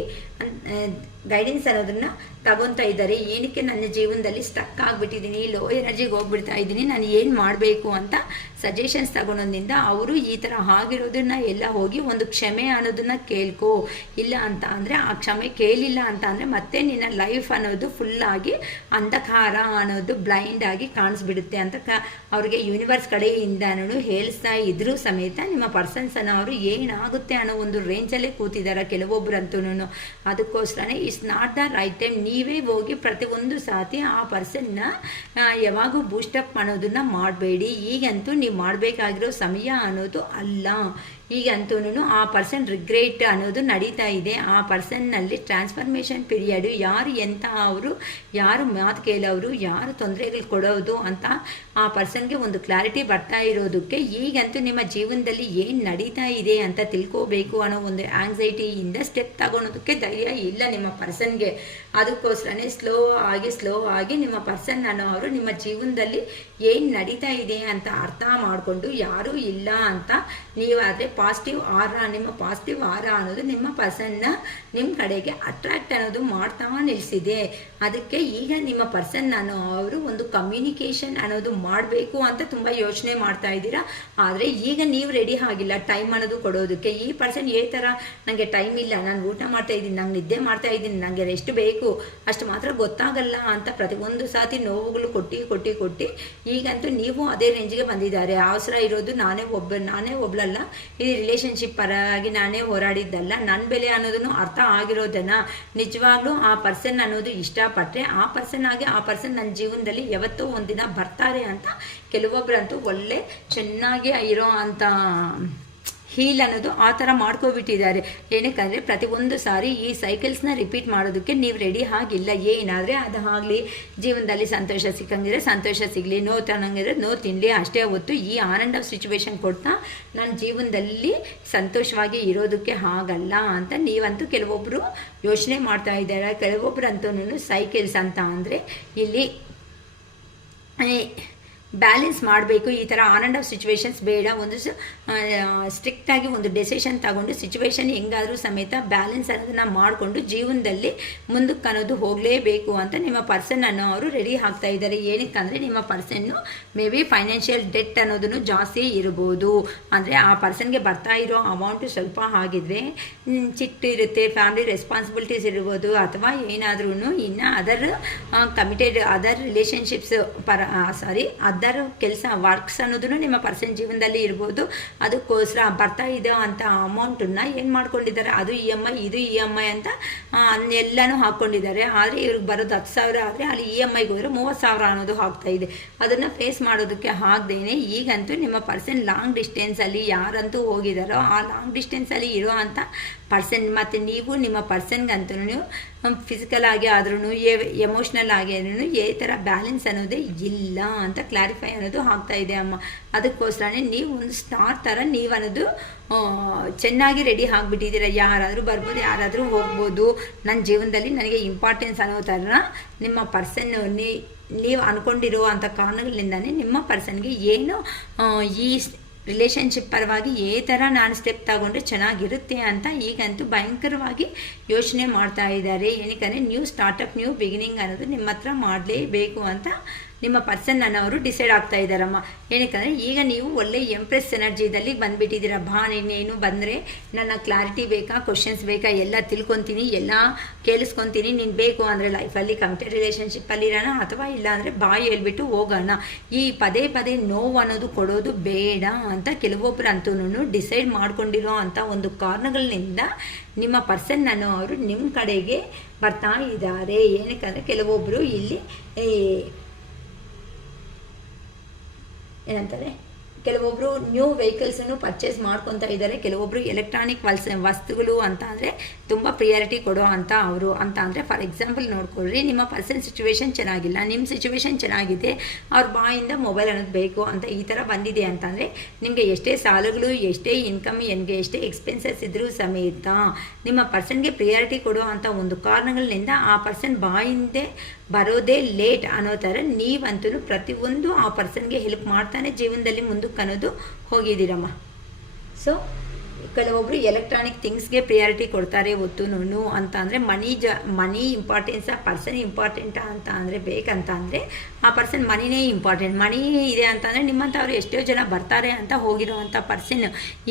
ಏನಕ್ಕೆ ನನ್ನ ಜೀವನದಲ್ಲಿ ಸ್ಟಕ್ ಆಗಿಬಿಟ್ಟಿದ್ದೀನಿ, ಲೋ ಎನರ್ಜಿಗೆ ಹೋಗ್ಬಿಡ್ತಾ ಇದ್ದೀನಿ, ನಾನು ಏನು ಮಾಡಬೇಕು ಅಂತ ಸಜೆಷನ್ಸ್ ತಗೊಳೋದ್ರಿಂದ ಅವರು ಈ ಥರ ಆಗಿರೋದನ್ನ ಎಲ್ಲ ಹೋಗಿ ಒಂದು ಕ್ಷಮೆ ಅನ್ನೋದನ್ನ ಕೇಳ್ಕೊ. ಇಲ್ಲ ಅಂತ ಅಂದರೆ ಆ ಕ್ಷಮೆ ಕೇಳಿಲ್ಲ ಅಂತ ಅಂದರೆ ಮತ್ತೆ ನಿನ್ನ ಲೈಫ್ ಅನ್ನೋದು ಫುಲ್ಲಾಗಿ ಅಂಧಕಾರ ಅನ್ನೋದು ಬ್ಲೈಂಡ್ ಆಗಿ ಕಾಣಿಸ್ಬಿಡುತ್ತೆ ಅಂತ ಅವ್ರಿಗೆ ಯೂನಿವರ್ಸ್ ಕಡೆಯಿಂದನೂ ಹೇಳಿಸ್ತಾ ಇದ್ರೂ ಸಮೇತ ನಿಮ್ಮ ಪರ್ಸನ್ಸ್ ಅನ್ನೋ ಅವರು ಏನಾಗುತ್ತೆ ಅನ್ನೋ ಒಂದು ರೇಂಜಲ್ಲೇ ಕೂತಿದ್ದಾರೆ ಕೆಲವೊಬ್ಬರಂತೂ. ಅದಕ್ಕೋಸ್ಕರನೇ it's not the right time. ನೀವೇ ಹೋಗಿ ಪ್ರತಿಯೊಂದು ಸಾತಿ ಆ ಪರ್ಸನ್ನ ಯಾವಾಗೂ ಬೂಸ್ಟಪ್ ಅನ್ನೋದನ್ನ ಮಾಡಬೇಡಿ. ಈಗಂತೂ ನೀವು ಮಾಡಬೇಕಾಗಿರೋ ಸಮಯ ಅನ್ನೋದು ಅಲ್ಲ. ಈಗಂತೂ ಆ ಪರ್ಸನ್ ರಿಗ್ರೆಟ್ ಅನ್ನೋದು ನಡೀತಾ ಇದೆ. ಆ ಪರ್ಸನ್ನಲ್ಲಿ ಟ್ರಾನ್ಸ್ಫರ್ಮೇಷನ್ ಪೀರಿಯಡು, ಯಾರು ಎಂತ ಅವರು, ಯಾರು ಮಾತು ಕೇಳೋರು, ಯಾರು ತೊಂದರೆಗಳು ಕೊಡೋದು ಅಂತ ಆ ಪರ್ಸನ್ಗೆ ಒಂದು ಕ್ಲಾರಿಟಿ ಬರ್ತಾ ಇರೋದಕ್ಕೆ ಈಗಂತೂ ನಿಮ್ಮ ಜೀವನದಲ್ಲಿ ಏನು ನಡೀತಾ ಇದೆ ಅಂತ ತಿಳ್ಕೋಬೇಕು ಅನ್ನೋ ಒಂದು ಆಂಗ್ಸೈಟಿಯಿಂದ ಸ್ಟೆಪ್ ತಗೊಳೋದಕ್ಕೆ ಧೈರ್ಯ ಇಲ್ಲ ನಿಮ್ಮ ಪರ್ಸನ್ಗೆ. ಅದಕ್ಕೋಸ್ಕರನೇ ಸ್ಲೋ ಆಗಿ ನಿಮ್ಮ ಪರ್ಸನ್ ಅನ್ನೋರು ನಿಮ್ಮ ಜೀವನದಲ್ಲಿ ಏನು ನಡೀತಾ ಇದೆ ಅಂತ ಅರ್ಥ ಮಾಡಿಕೊಂಡು ಯಾರೂ ಇಲ್ಲ ಅಂತ ನೀವಾದರೆ ಪಾಸಿಟಿವ್ ಆರಾ, ನಿಮ್ಮ ಪಾಸಿಟಿವ್ ಆರಾ ಅನ್ನೋದು ನಿಮ್ಮ ಪರ್ಸನ್ನ ನಿಮ್ಮ ಕಡೆಗೆ ಅಟ್ರಾಕ್ಟ್ ಅನ್ನೋದು ಮಾಡ್ತಾ ನಿಲ್ಲಿಸಿದೆ. ಅದಕ್ಕೆ ಈಗ ನಿಮ್ಮ ಪರ್ಸನ್ ಅವರು ಒಂದು ಕಮ್ಯುನಿಕೇಷನ್ ಅನ್ನೋದು ಮಾಡಬೇಕು ಅಂತ ತುಂಬ ಯೋಚನೆ ಮಾಡ್ತಾ ಇದ್ದೀರಾ. ಆದರೆ ಈಗ ನೀವು ರೆಡಿ ಆಗಿಲ್ಲ ಟೈಮ್ ಅನ್ನೋದು ಕೊಡೋದಕ್ಕೆ. ಈ ಪರ್ಸನ್ ಈ ಥರ ನನಗೆ ಟೈಮ್ ಇಲ್ಲ, ನಾನು ಊಟ ಮಾಡ್ತಾ ಇದ್ದೀನಿ, ನಂಗೆ ನಿದ್ದೆ ಮಾಡ್ತಾ ಇದ್ದೀನಿ, ನನಗೆ ರೆಸ್ಟ್ ಬೇಕು, ಅಷ್ಟು ಮಾತ್ರ ಗೊತ್ತಾಗಲ್ಲ ಅಂತ ಪ್ರತಿಯೊಂದು ಸಾತಿ ನೋವುಗಳು ಕೊಟ್ಟು ಈಗಂತೂ ನೀವು ಅದೇ ರೇಂಜ್ಗೆ ಬಂದಿದ್ದಾರೆ. ಅವಸರ ಇರೋದು ನಾನೇ ಒಬ್ಳಲ್ಲ, ಈ ರಿಲೇಷನ್ಶಿಪ್ ಪರವಾಗಿ ನಾನೇ ಹೋರಾಡಿದ್ದಲ್ಲ, ನನ್ನ ಬೆಲೆ ಅನ್ನೋದನ್ನು ಅರ್ಥ ಆಗಿರೋದನ್ನ ನಿಜವಾಗ್ಲೂ ಆ ಪರ್ಸನ್ ಅನ್ನೋದು ಇಷ್ಟಪಟ್ಟರೆ ಆ ಪರ್ಸನ್ ನನ್ನ ಜೀವನದಲ್ಲಿ ಯಾವತ್ತೋ ಒಂದಿನ ಬರ್ತಾರೆ ಅಂತ ಕೆಲವೊಬ್ಬರಂತೂ ಒಳ್ಳೆ ಚೆನ್ನಾಗಿ ಇರೋ ಅಂತ ಹೀಲ್ ಅನ್ನೋದು ಆ ಥರ ಮಾಡ್ಕೊಬಿಟ್ಟಿದ್ದಾರೆ. ಏನಕ್ಕಂದರೆ ಪ್ರತಿಯೊಂದು ಸಾರಿ ಈ ಸೈಕಲ್ಸ್ನ ರಿಪೀಟ್ ಮಾಡೋದಕ್ಕೆ ನೀವು ರೆಡಿ ಆಗಿಲ್ಲ. ಏನಾದರೆ ಅದು ಆಗಲಿ, ಜೀವನದಲ್ಲಿ ಸಂತೋಷ ಸಿಕ್ಕಂಗಿದ್ರೆ ಸಂತೋಷ ಸಿಗಲಿ, ನೋವು ತನ್ನಂಗಿದ್ರೆ ನೋವು ತಿನ್ನಲಿ, ಅಷ್ಟೇ ಹೊತ್ತು ಈ ಆನ್ ಆ್ಯಂಡ್ ಆಫ್ ಸಿಚುವೇಶನ್ ಕೊಡ್ತಾ ನನ್ನ ಜೀವನದಲ್ಲಿ ಸಂತೋಷವಾಗಿ ಇರೋದಕ್ಕೆ ಆಗಲ್ಲ ಅಂತ ನೀವಂತೂ ಕೆಲವೊಬ್ಬರು ಯೋಚನೆ ಮಾಡ್ತಾ ಇದ್ದಾರೆ. ಕೆಲವೊಬ್ಬರಂತೂ ಸೈಕಲ್ಸ್ ಅಂತ ಅಂದರೆ ಇಲ್ಲಿ ಬ್ಯಾಲೆನ್ಸ್ ಮಾಡಬೇಕು, ಈ ಥರ ಆನ್ ಆ್ಯಂಡ್ ಆಫ್ ಸಿಚುವೇಶನ್ಸ್ ಬೇಡ, ಒಂದು ಸ್ಟ್ರಿಕ್ಟಾಗಿ ಒಂದು ಡೆಸಿಷನ್ ತಗೊಂಡು ಸಿಚುವೇಶನ್ ಹೆಂಗಾದರೂ ಸಮೇತ ಬ್ಯಾಲೆನ್ಸ್ ಅನ್ನೋದನ್ನ ಮಾಡಿಕೊಂಡು ಜೀವನದಲ್ಲಿ ಮುಂದಕ್ಕೆ ಅನ್ನೋದು ಹೋಗಲೇಬೇಕು ಅಂತ ನಿಮ್ಮ ಪರ್ಸನ್ ಅವರು ರೆಡಿ ಆಗ್ತಾ ಇದ್ದಾರೆ. ಏನಕ್ಕಂದರೆ ನಿಮ್ಮ ಪರ್ಸನ್ನು ಮೇ ಬಿ ಫೈನಾನ್ಷಿಯಲ್ ಡೆಟ್ ಅನ್ನೋದನ್ನು ಜಾಸ್ತಿ ಇರ್ಬೋದು. ಅಂದರೆ ಆ ಪರ್ಸನ್ಗೆ ಬರ್ತಾ ಇರೋ ಅಮೌಂಟು ಸ್ವಲ್ಪ ಆಗಿದ್ರೆ ಚಿಟ್ಟು ಇರುತ್ತೆ, ಫ್ಯಾಮಿಲಿ ರೆಸ್ಪಾನ್ಸಿಬಿಲಿಟೀಸ್ ಇರ್ಬೋದು, ಅಥವಾ ಏನಾದ್ರೂ ಇನ್ನು ಅದರ್ ಅದರ್ ರಿಲೇಷನ್ಶಿಪ್ಸ್ ಅದರ ಕೆಲಸ ವರ್ಕ್ಸ್ ಅನ್ನೋದನ್ನು ನಿಮ್ಮ ಪರ್ಸನ್ ಜೀವನದಲ್ಲಿ ಇರ್ಬೋದು. ಅದಕ್ಕೋಸ್ಕರ ಬರ್ತಾ ಇದೆ ಅಂತ ಅಮೌಂಟನ್ನು ಏನು ಮಾಡ್ಕೊಂಡಿದ್ದಾರೆ, ಅದು EMI ಇದು EMI ಅಂತ ಎಲ್ಲನೂ ಹಾಕ್ಕೊಂಡಿದ್ದಾರೆ. ಆದರೆ ಇವ್ರಿಗೆ ಬರೋದು 10,000 ಆದರೆ ಅಲ್ಲಿ EMIಗೆ ಹೋದರೆ 30,000 ಅನ್ನೋದು ಆಗ್ತಾ ಇದೆ. ಅದನ್ನು ಫೇಸ್ ಮಾಡೋದಕ್ಕೆ ಆಗದೇನೆ ಈಗಂತೂ ನಿಮ್ಮ ಪರ್ಸನ್ ಲಾಂಗ್ ಡಿಸ್ಟೆನ್ಸಲ್ಲಿ ಯಾರಂತೂ ಹೋಗಿದ್ದಾರೋ ಆ ಲಾಂಗ್ ಡಿಸ್ಟೆನ್ಸಲ್ಲಿ ಇರೋ ಅಂಥ ಪರ್ಸನ್ ಮತ್ತು ನೀವು ನಿಮ್ಮ ಪರ್ಸನ್ಗಂತೂ ಫಿಸಿಕಲ್ ಆಗಿ ಆದ್ರೂ ಎಮೋಷ್ನಲ್ ಆಗಿ ಆದ್ರೂ ಈ ಥರ ಬ್ಯಾಲೆನ್ಸ್ ಅನ್ನೋದೇ ಇಲ್ಲ ಅಂತ ಕ್ಲಾರಿಫೈ ಅನ್ನೋದು ಆಗ್ತಾ ಇದೆ ಅಮ್ಮ. ಅದಕ್ಕೋಸ್ಕರನೇ ನೀವು ಒಂದು ಸ್ಟಾರ್ ಥರ ನೀವು ಅನ್ನೋದು ಚೆನ್ನಾಗಿ ರೆಡಿ ಆಗಿಬಿಟ್ಟಿದ್ದೀರ. ಯಾರಾದರೂ ಬರ್ಬೋದು, ಯಾರಾದರೂ ಹೋಗ್ಬೋದು, ನನ್ನ ಜೀವನದಲ್ಲಿ ನನಗೆ ಇಂಪಾರ್ಟೆನ್ಸ್ ಅನ್ನೋ ಥರ ನಿಮ್ಮ ಪರ್ಸನ್ ನೀವು ಅಂದ್ಕೊಂಡಿರೋ ಅಂಥ ಕಾರಣಗಳಿಂದನೇ ನಿಮ್ಮ ಪರ್ಸನ್ಗೆ ಏನು ಈ ರಿಲೇಷನ್ಶಿಪ್ ಪರವಾಗಿ ಈ ಥರ ನಾನು ಸ್ಟೆಪ್ ತಗೊಂಡ್ರೆ ಚೆನ್ನಾಗಿರುತ್ತೆ ಅಂತ ಈಗಂತೂ ಭಯಂಕರವಾಗಿ ಯೋಚನೆ ಮಾಡ್ತಾ ಇದ್ದಾರೆ. ಏನಕ್ಕಂದರೆ ನ್ಯೂ ಸ್ಟಾರ್ಟಪ್, ನ್ಯೂ ಬಿಗಿನಿಂಗ್ ಅನ್ನೋದು ನಿಮ್ಮ ಹತ್ರ ಮಾಡಲೇಬೇಕು ಅಂತ ನಿಮ್ಮ ಪರ್ಸನ್ ಅವರು ಡಿಸೈಡ್ ಆಗ್ತಾ ಇದ್ದಾರಮ್ಮ. ಏನಕ್ಕಂದರೆ ಈಗ ನೀವು ಒಳ್ಳೆ ಎಂಪ್ರೆಸ್ ಎನರ್ಜಿದಲ್ಲಿ ಬಂದುಬಿಟ್ಟಿದ್ದೀರ. ನೀನೇನು ಬಂದರೆ ನನ್ನ ಕ್ಲಾರಿಟಿ ಬೇಕಾ, ಕ್ವಶನ್ಸ್ ಬೇಕಾ, ಎಲ್ಲ ತಿಳ್ಕೊತೀನಿ, ಎಲ್ಲ ಕೇಳಿಸ್ಕೊತೀನಿ, ನೀನು ಬೇಕು ಅಂದರೆ ಲೈಫಲ್ಲಿ ಕಮಿಟೆಡ್ ರಿಲೇಷನ್ಶಿಪ್ಪಲ್ಲಿ ಇರೋಣ, ಅಥವಾ ಇಲ್ಲ ಅಂದರೆ ಬಾಯಿ ಹೇಳ್ಬಿಟ್ಟು ಹೋಗೋಣ. ಈ ಪದೇ ನೋವು ಅನ್ನೋದು ಕೊಡೋದು ಬೇಡ ಅಂತ ಕೆಲವೊಬ್ಬರು ಅಂತೂ ಡಿಸೈಡ್ ಮಾಡ್ಕೊಂಡಿರೋ ಅಂಥ ಒಂದು ಕಾರಣಗಳಿಂದ ನಿಮ್ಮ ಪರ್ಸನ್ ಅವರು ನಿಮ್ಮ ಕಡೆಗೆ ಬರ್ತಾ ಇದ್ದಾರೆ. ಏನಕ್ಕಂದರೆ ಕೆಲವೊಬ್ಬರು ಇಲ್ಲಿ ಏನಂತಾರೆ, ಕೆಲವೊಬ್ಬರು ನ್ಯೂ ವೆಹಿಕಲ್ಸನ್ನು ಪರ್ಚೇಸ್ ಮಾಡ್ಕೊತಾ ಇದ್ದಾರೆ. ಕೆಲವೊಬ್ಬರು ಎಲೆಕ್ಟ್ರಾನಿಕ್ ವಸ್ತುಗಳು ಅಂತ ಅಂದರೆ ತುಂಬ ಪ್ರಿಯಾರಿಟಿ ಕೊಡೋ ಅಂತ ಅವರು ಅಂತ ಅಂದರೆ ಫಾರ್ ಎಕ್ಸಾಂಪಲ್ ನೋಡ್ಕೊಳ್ರಿ, ನಿಮ್ಮ ಪರ್ಸನ್ ಸಿಚುವೇಶನ್ ಚೆನ್ನಾಗಿಲ್ಲ, ನಿಮ್ಮ ಸಿಚುವೇಶನ್ ಚೆನ್ನಾಗಿದೆ, ಅವ್ರ ಬಾಯಿಂದ ಮೊಬೈಲ್ ಅನ್ನೋದು ಬೇಕು ಅಂತ ಈ ಥರ ಬಂದಿದೆ ಅಂತಂದರೆ ನಿಮಗೆ ಎಷ್ಟೇ ಸಾಲಗಳು, ಎಷ್ಟೇ ಇನ್ಕಮ್, ನನಗೆ ಎಷ್ಟೇ ಎಕ್ಸ್ಪೆನ್ಸಸ್ ಇದ್ದರೂ ಸಮೇತ ನಿಮ್ಮ ಪರ್ಸನ್ಗೆ ಪ್ರಿಯಾರಿಟಿ ಕೊಡೋ ಅಂಥ ಒಂದು ಕಾರಣಗಳಿಂದ ಆ ಪರ್ಸನ್ ಬಾಯಿಂದೇ ಬರೋದೇ ಲೇಟ್ ಅನ್ನೋ ಥರ ನೀವಂತೂ ಪ್ರತಿಯೊಂದು ಆ ಪರ್ಸನ್ಗೆ ಹೆಲ್ಪ್ ಮಾಡ್ತಾನೆ ಜೀವನದಲ್ಲಿ ಮುಂದಕ್ಕೆ ಅನ್ನೋದು ಹೋಗಿದ್ದೀರಮ್ಮ. ಸೊ ಕೆಲವೊಬ್ಬರು ಎಲೆಕ್ಟ್ರಾನಿಕ್ ಥಿಂಗ್ಸ್ಗೆ ಪ್ರಿಯಾರಿಟಿ ಕೊಡ್ತಾರೆ ಹೊತ್ತುನು ಅಂತ ಅಂದರೆ ಮನಿ ಇಂಪಾರ್ಟೆನ್ಸ್, ಆ ಪರ್ಸನ್ ಇಂಪಾರ್ಟೆಂಟಾ ಅಂತ ಅಂದರೆ ಬೇಕಂತ ಅಂದರೆ ಆ ಪರ್ಸನ್ ಮನಿನೇ ಇಂಪಾರ್ಟೆಂಟ್. ಮನಿ ಇದೆ ಅಂತಂದರೆ ನಿಮ್ಮಂಥವ್ರು ಎಷ್ಟೋ ಜನ ಬರ್ತಾರೆ ಅಂತ ಹೋಗಿರೋವಂಥ ಪರ್ಸನ್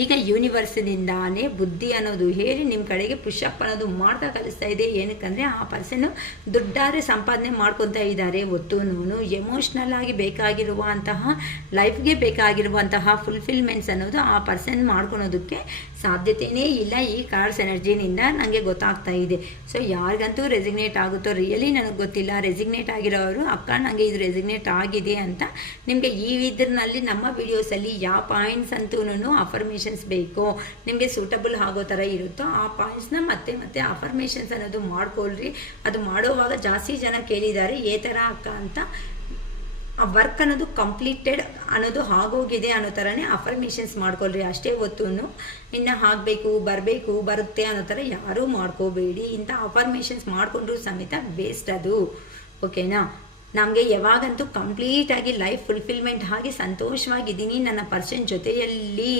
ಈಗ ಯೂನಿವರ್ಸಿನಿಂದಾನೇ ಬುದ್ಧಿ ಅನ್ನೋದು ಹೇಳಿ ನಿಮ್ಮ ಕಡೆಗೆ ಪುಷಪ್ ಅನ್ನೋದು ಮಾಡ್ತಾ ಕಲಿಸ್ತಾ ಇದೆ. ಏನಕ್ಕಂದರೆ ಆ ಪರ್ಸನ್ನು ದುಡ್ಡಾದ್ರೆ ಸಂಪಾದನೆ ಮಾಡ್ಕೊತಾ ಇದ್ದಾರೆ ಹೊತ್ತುನು ಎಮೋಷ್ನಲ್ ಆಗಿ ಬೇಕಾಗಿರುವಂತಹ ಲೈಫ್ಗೆ ಬೇಕಾಗಿರುವಂತಹ ಫುಲ್ಫಿಲ್ಮೆಂಟ್ಸ್ ಅನ್ನೋದು ಆ ಪರ್ಸನ್ ಮಾಡ್ಕೊಳೋದಕ್ಕೆ ಸಾಧ್ಯತೆಯೇ ಇಲ್ಲ. ಈ ಕಾರ್ಡ್ಸ್ ಎನರ್ಜಿನಿಂದ ನನಗೆ ಗೊತ್ತಾಗ್ತಾ ಇದೆ. ಸೊ ಯಾರಿಗಂತೂ ರೆಸಿಗ್ನೇಟ್ ಆಗುತ್ತೋ ರಿಯಲಿ ನನಗೆ ಗೊತ್ತಿಲ್ಲ. ರೆಸಿಗ್ನೇಟ್ ಆಗಿರೋರು ಅಕ್ಕ ನನಗೆ ಇದು ರೆಸಿಗ್ನೇಟ್ ಆಗಿದೆ ಅಂತ ನಿಮಗೆ ಈ ಇದರಲ್ಲಿ ನಮ್ಮ ವಿಡಿಯೋಸಲ್ಲಿ ಯಾವ ಪಾಯಿಂಟ್ಸ್ ಅಂತೂ ಅಫರ್ಮೇಷನ್ಸ್ ಬೇಕೋ ನಿಮಗೆ ಸೂಟಬಲ್ ಆಗೋ ಥರ ಇರುತ್ತೋ ಆ ಪಾಯಿಂಟ್ಸ್ನ ಮತ್ತೆ ಅಫರ್ಮೇಷನ್ಸ್ ಅನ್ನೋದು ಮಾಡ್ಕೊಳ್ರಿ. ಅದು ಮಾಡೋವಾಗ ಜಾಸ್ತಿ ಜನ ಕೇಳಿದ್ದಾರೆ ಏ ಥರ ಅಕ್ಕ ಅಂತ. ಆ ವರ್ಕ್ ಅನ್ನೋದು ಕಂಪ್ಲೀಟೆಡ್ ಅನ್ನೋದು ಆಗೋಗಿದೆ ಅನ್ನೋ ಥರನೇ ಅಫರ್ಮೇಷನ್ಸ್ ಮಾಡ್ಕೊಳ್ರಿ. ಅಷ್ಟೇ ಹೊತ್ತು ಇನ್ನು ಆಗಬೇಕು, ಬರಬೇಕು, ಬರುತ್ತೆ ಅನ್ನೋ ಥರ ಯಾರೂ ಮಾಡ್ಕೋಬೇಡಿ. ಇಂಥ ಅಫರ್ಮೇಷನ್ಸ್ ಮಾಡಿಕೊಂಡ್ರೂ ಸಮೇತ ವೇಸ್ಟ್ ಅದು. ಓಕೆನಾ? ನಮಗೆ ಯಾವಾಗಂತೂ ಕಂಪ್ಲೀಟಾಗಿ ಲೈಫ್ ಫುಲ್ಫಿಲ್ಮೆಂಟ್ ಆಗಿ ಸಂತೋಷವಾಗಿದ್ದೀನಿ ನನ್ನ ಪರ್ಸನ್ ಜೊತೆಯಲ್ಲಿ.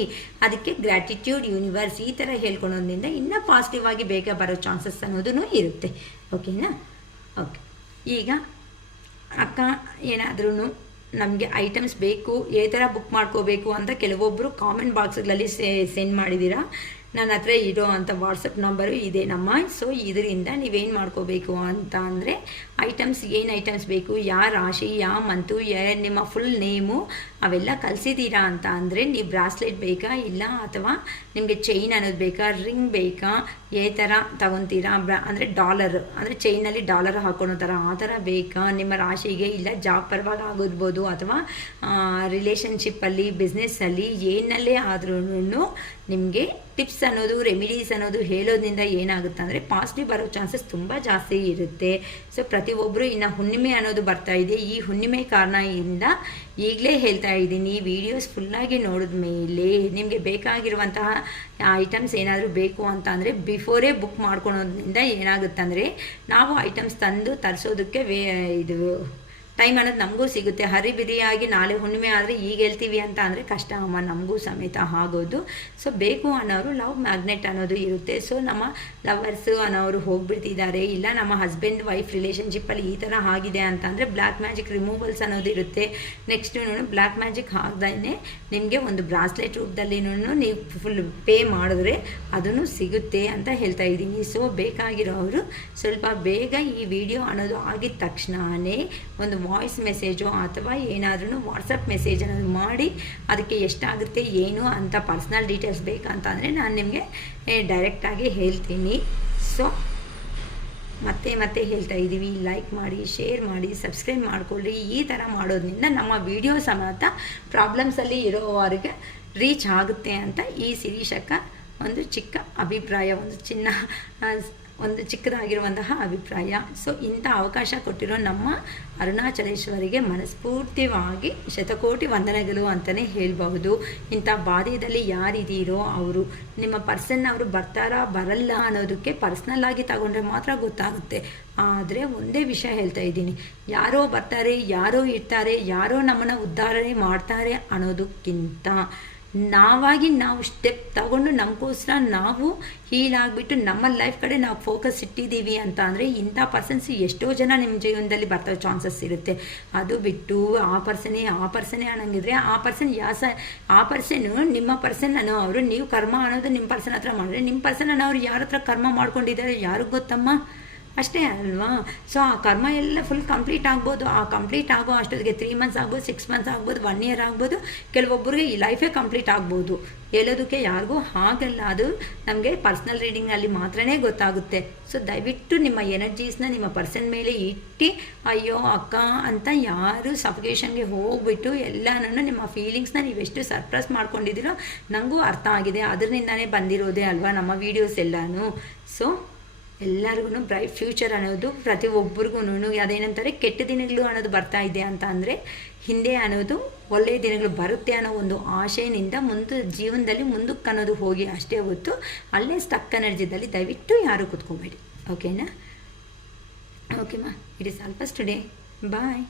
ಅದಕ್ಕೆ ಗ್ರ್ಯಾಟಿಟ್ಯೂಡ್ ಯೂನಿವರ್ಸ್ ಈ ಥರ ಹೇಳ್ಕೊಳೋದ್ರಿಂದ ಇನ್ನೂ ಪಾಸಿಟಿವ್ ಆಗಿ ಬೇಗ ಬರೋ ಚಾನ್ಸಸ್ ಅನ್ನೋದೂ ಇರುತ್ತೆ. ಓಕೆನಾ? ಓಕೆ, ಈಗ ಅಕ್ಕ ಏನಾದ್ರೂ ನಮಗೆ ಐಟಮ್ಸ್ ಬೇಕು, ಯಾವ ಥರ ಬುಕ್ ಮಾಡ್ಕೋಬೇಕು ಅಂತ ಕೆಲವೊಬ್ಬರು ಕಾಮೆಂಟ್ ಬಾಕ್ಸ್ಗಳಲ್ಲಿ ಸೆಂಡ್ ಮಾಡಿದ್ದೀರಾ. ನನ್ನ ಹತ್ರ ಇರೋ ಅಂಥ ವಾಟ್ಸಪ್ ನಂಬರು ಇದೆ ನಮ್ಮ. ಸೊ ಇದರಿಂದ ನೀವೇನು ಮಾಡ್ಕೋಬೇಕು ಅಂತ ಅಂದರೆ ಏನು ಐಟಮ್ಸ್ ಬೇಕು, ಯಾವ ರಾಶಿ, ಯಾವ ಮಂತು, ನಿಮ್ಮ ಫುಲ್ ನೇಮು ಅವೆಲ್ಲ ಕಲಿಸಿದ್ದೀರಾ ಅಂತ ಅಂದರೆ ನೀವು ಬ್ರಾಸ್ಲೆಟ್ ಬೇಕಾ, ಇಲ್ಲ ಅಥವಾ ನಿಮಗೆ ಚೈನ್ ಅನ್ನೋದು ಬೇಕಾ, ರಿಂಗ್ ಬೇಕಾ, ಯಾವ ಥರ ತಗೊತೀರಾ, ಅಂದರೆ ಡಾಲರ್ ಅಂದರೆ ಚೈನಲ್ಲಿ ಡಾಲರ್ ಹಾಕೊಳೋ ಥರ ಆ ಥರ ಬೇಕಾ, ನಿಮ್ಮ ರಾಶಿಗೆ, ಇಲ್ಲ ಜಾಬ್ ಪರವಾಗಿ ಆಗಿರ್ಬೋದು ಅಥವಾ ರಿಲೇಷನ್ಶಿಪ್ಪಲ್ಲಿ, ಬಿಸ್ನೆಸ್ಸಲ್ಲಿ ಏನಲ್ಲೇ ಆದ್ರೂ ನಿಮಗೆ ಟಿಪ್ಸ್ ಅನ್ನೋದು, ರೆಮಿಡೀಸ್ ಅನ್ನೋದು ಹೇಳೋದ್ರಿಂದ ಏನಾಗುತ್ತೆ ಅಂದರೆ ಪಾಸಿಟಿವ್ ಬರೋ ಚಾನ್ಸಸ್ ತುಂಬ ಜಾಸ್ತಿ ಇರುತ್ತೆ. ಸೊ ಪ್ರತಿಯೊಬ್ಬರು ಇನ್ನು ಹುಣ್ಣಿಮೆ ಅನ್ನೋದು ಬರ್ತಾ ಇದೆ. ಈ ಹುಣ್ಣಿಮೆ ಕಾರಣದಿಂದ ಈಗಲೇ ಹೇಳ್ತಾ ಇದ್ದೀನಿ, ವಿಡಿಯೋಸ್ ಫುಲ್ಲಾಗಿ ನೋಡಿದ ಮೇಲೆ ನಿಮಗೆ ಬೇಕಾಗಿರುವಂತಹ ಐಟಮ್ಸ್ ಏನಾದರೂ ಬೇಕು ಅಂತ ಅಂದರೆ ಬಿಫೋರೇ ಬುಕ್ ಮಾಡ್ಕೊಳೋದ್ರಿಂದ ಏನಾಗುತ್ತೆ ಅಂದರೆ ನಾವು ಐಟಮ್ಸ್ ತಂದು ತರಿಸೋದಕ್ಕೆ ಇದು ಟೈಮ್ ಅನ್ನೋದು ನಮಗೂ ಸಿಗುತ್ತೆ. ಹರಿಬಿರಿಯಾಗಿ ನಾಳೆ ಹುಣ್ಣಿಮೆ ಆದರೆ ಈಗ ಹೇಳ್ತೀವಿ ಅಂತ ಅಂದರೆ ಕಷ್ಟ ಅಮ್ಮ, ನಮಗೂ ಸಮೇತ ಆಗೋದು. ಸೊ ಬೇಕು ಅನ್ನೋರು ಲವ್ ಮ್ಯಾಗ್ನೆಟ್ ಅನ್ನೋದು ಇರುತ್ತೆ. ಸೊ ನಮ್ಮ ಲವರ್ಸು ಅನ್ನೋರು ಹೋಗ್ಬಿಡ್ತಿದ್ದಾರೆ, ಇಲ್ಲ ನಮ್ಮ ಹಸ್ಬೆಂಡ್ ವೈಫ್ ರಿಲೇಷನ್ಶಿಪ್ಪಲ್ಲಿ ಈ ಥರ ಆಗಿದೆ ಅಂತ ಅಂದರೆ ಬ್ಲ್ಯಾಕ್ ಮ್ಯಾಜಿಕ್ ರಿಮೂವಲ್ಸ್ ಅನ್ನೋದು ಇರುತ್ತೆ. ನೆಕ್ಸ್ಟು ಬ್ಲ್ಯಾಕ್ ಮ್ಯಾಜಿಕ್ ಹಾಕ್ದೇ ನಿಮಗೆ ಒಂದು ಬ್ರಾಸ್ಲೆಟ್ ರೂಪದಲ್ಲಿ ನೀವು ಫುಲ್ ಪೇ ಮಾಡಿದ್ರೆ ಅದನ್ನು ಸಿಗುತ್ತೆ ಅಂತ ಹೇಳ್ತಾ ಇದ್ದೀನಿ. ಸೊ ಬೇಕಾಗಿರೋರು ಸ್ವಲ್ಪ ಬೇಗ ಈ ವಿಡಿಯೋ ಅನ್ನೋದು ಆಗಿದ ತಕ್ಷಣವೇ ಒಂದು ವಾಯ್ಸ್ ಮೆಸೇಜು ಅಥವಾ ಏನಾದ್ರೂ ವಾಟ್ಸಪ್ ಮೆಸೇಜ್ ಅನ್ನೋದು ಮಾಡಿ ಅದಕ್ಕೆ ಎಷ್ಟಾಗುತ್ತೆ ಏನು ಅಂತ ಪರ್ಸ್ನಲ್ ಡೀಟೇಲ್ಸ್ ಬೇಕಂತ ಅಂದರೆ ನಾನು ನಿಮಗೆ ಡೈರೆಕ್ಟಾಗಿ ಹೇಳ್ತೀನಿ. ಸೊ ಮತ್ತೆ ಹೇಳ್ತಾ ಇದ್ದೀವಿ, ಲೈಕ್ ಮಾಡಿ, ಶೇರ್ ಮಾಡಿ, ಸಬ್ಸ್ಕ್ರೈಬ್ ಮಾಡಿಕೊಳ್ಳಿ. ಈ ಥರ ಮಾಡೋದ್ರಿಂದ ನಮ್ಮ ವಿಡಿಯೋ ಸಮೇತ ಪ್ರಾಬ್ಲಮ್ಸಲ್ಲಿ ಇರೋವರೆಗೆ ರೀಚ್ ಆಗುತ್ತೆ ಅಂತ ಈ ಶಿರೀಷಕ್ಕ ಒಂದು ಚಿಕ್ಕ ಅಭಿಪ್ರಾಯ, ಒಂದು ಚಿಕ್ಕದಾಗಿರುವಂತಹ ಅಭಿಪ್ರಾಯ. ಸೊ ಇಂಥ ಅವಕಾಶ ಕೊಟ್ಟಿರೋ ನಮ್ಮ ಅರುಣಾಚಲೇಶ್ವರಿಗೆ ಮನಸ್ಫೂರ್ತಿಯಾಗಿ ಶತಕೋಟಿ ವಂದನೆಗಳು ಅಂತಲೇ ಹೇಳಬಹುದು. ಇಂಥ ಬಾಧ್ಯದಲ್ಲಿ ಯಾರಿದ್ದೀರೋ ಅವರು ನಿಮ್ಮ ಪರ್ಸನ್ ಅವರು ಬರ್ತಾರಾ ಬರಲ್ಲ ಅನ್ನೋದಕ್ಕೆ ಪರ್ಸ್ನಲ್ಲಾಗಿ ತಗೊಂಡ್ರೆ ಮಾತ್ರ ಗೊತ್ತಾಗುತ್ತೆ. ಆದರೆ ಒಂದೇ ವಿಷಯ ಹೇಳ್ತಾ ಇದ್ದೀನಿ, ಯಾರೋ ಬರ್ತಾರೆ, ಯಾರೋ ಇರ್ತಾರೆ, ಯಾರೋ ನಮ್ಮನ್ನು ಉದ್ಧಾರಣೆ ಮಾಡ್ತಾರೆ ಅನ್ನೋದಕ್ಕಿಂತ ನಾವು ಸ್ಟೆಪ್ ತಗೊಂಡು ನಮಗೋಸ್ಕರ ನಾವು ಹೀಲ್ ಆಗಿಬಿಟ್ಟು ನಮ್ಮ ಲೈಫ್ ಕಡೆ ನಾವು ಫೋಕಸ್ ಇಟ್ಟಿದ್ದೀವಿ ಅಂತ ಅಂದರೆ ಇಂಥ ಪರ್ಸನ್ಸ್ ಎಷ್ಟೋ ಜನ ನಿಮ್ಮ ಜೀವನದಲ್ಲಿ ಬರ್ತವೆ ಚಾನ್ಸಸ್ ಇರುತ್ತೆ. ಅದು ಬಿಟ್ಟು ಆ ಪರ್ಸನೇ ಅನ್ನಂಗಿದ್ರೆ ಆ ಪರ್ಸನ್ನು ನಿಮ್ಮ ಪರ್ಸನ್ ಅನ್ನೋ ಅವರು, ನೀವು ಕರ್ಮ ಅನ್ನೋದು ನಿಮ್ಮ ಪರ್ಸನ್ ಹತ್ರ ಮಾಡಿದ್ರೆ ನಿಮ್ಮ ಪರ್ಸನ್ ಅನ್ನೋ ಅವ್ರು ಯಾರ ಹತ್ರ ಕರ್ಮ ಮಾಡ್ಕೊಂಡಿದ್ದಾರೆ ಯಾರಿಗೆ ಗೊತ್ತಮ್ಮ, ಅಷ್ಟೇ ಅಲ್ವಾ? ಸೊ ಆ ಕರ್ಮ ಎಲ್ಲ ಫುಲ್ ಕಂಪ್ಲೀಟ್ ಆಗ್ಬೋದು. ಆ ಕಂಪ್ಲೀಟ್ ಆಗೋ ಅಷ್ಟೊತ್ತಿಗೆ 3 ಮಂತ್ಸ್ ಆಗ್ಬೋದು, 6 ಮಂತ್ಸ್ ಆಗ್ಬೋದು, 1 ಇಯರ್ ಆಗ್ಬೋದು, ಕೆಲವೊಬ್ಬರಿಗೆ ಈ ಲೈಫೇ ಕಂಪ್ಲೀಟ್ ಆಗ್ಬೋದು. ಹೇಳೋದಕ್ಕೆ ಯಾರಿಗೂ ಹಾಗಲ್ಲ, ಅದು ನಮಗೆ ಪರ್ಸ್ನಲ್ ರೀಡಿಂಗಲ್ಲಿ ಮಾತ್ರನೇ ಗೊತ್ತಾಗುತ್ತೆ. ಸೊ ದಯವಿಟ್ಟು ನಿಮ್ಮ ಎನರ್ಜೀಸ್ನ ನಿಮ್ಮ ಪರ್ಸನ್ ಮೇಲೆ ಇಟ್ಟು ಅಯ್ಯೋ ಅಕ್ಕ ಅಂತ ಯಾರು ಸಫಿಕೇಷನ್ಗೆ ಹೋಗ್ಬಿಟ್ಟು ಎಲ್ಲನೂ ನಿಮ್ಮ ಫೀಲಿಂಗ್ಸ್ನ ನೀವೆಷ್ಟು ಸರ್ಪ್ರೈಸ್ ಮಾಡ್ಕೊಂಡಿದ್ದೀರೋ ನನಗೂ ಅರ್ಥ ಆಗಿದೆ. ಅದರಿಂದನೇ ಬಂದಿರೋದೇ ಅಲ್ವಾ ನಮ್ಮ ವೀಡಿಯೋಸ್ ಎಲ್ಲನೂ. ಸೊ ಎಲ್ಲರಿಗೂ ಬ್ರೈಟ್ ಫ್ಯೂಚರ್ ಅನ್ನೋದು ಪ್ರತಿಯೊಬ್ಬರಿಗೂ ಅದೇನಂತಾರೆ ಕೆಟ್ಟ ದಿನಗಳು ಅನ್ನೋದು ಬರ್ತಾ ಇದೆ ಅಂತ ಅಂದರೆ ಹಿಂದೆ ಅನ್ನೋದು ಒಳ್ಳೆಯ ದಿನಗಳು ಬರುತ್ತೆ ಅನ್ನೋ ಒಂದು ಆಶೆಯಿಂದ ಜೀವನದಲ್ಲಿ ಮುಂದಕ್ಕೆ ಅನ್ನೋದು ಹೋಗಿ ಅಷ್ಟೇ ಹೊತ್ತು ಅಲ್ಲೇ ಸ್ಟಕ್ ಎನರ್ಜಿದಲ್ಲಿ ದಯವಿಟ್ಟು ಯಾರೂ ಕೂತ್ಕೋಬೇಡಿ. ಓಕೆನಾ? ಓಕೆಮಾ, it is all for today. Bye.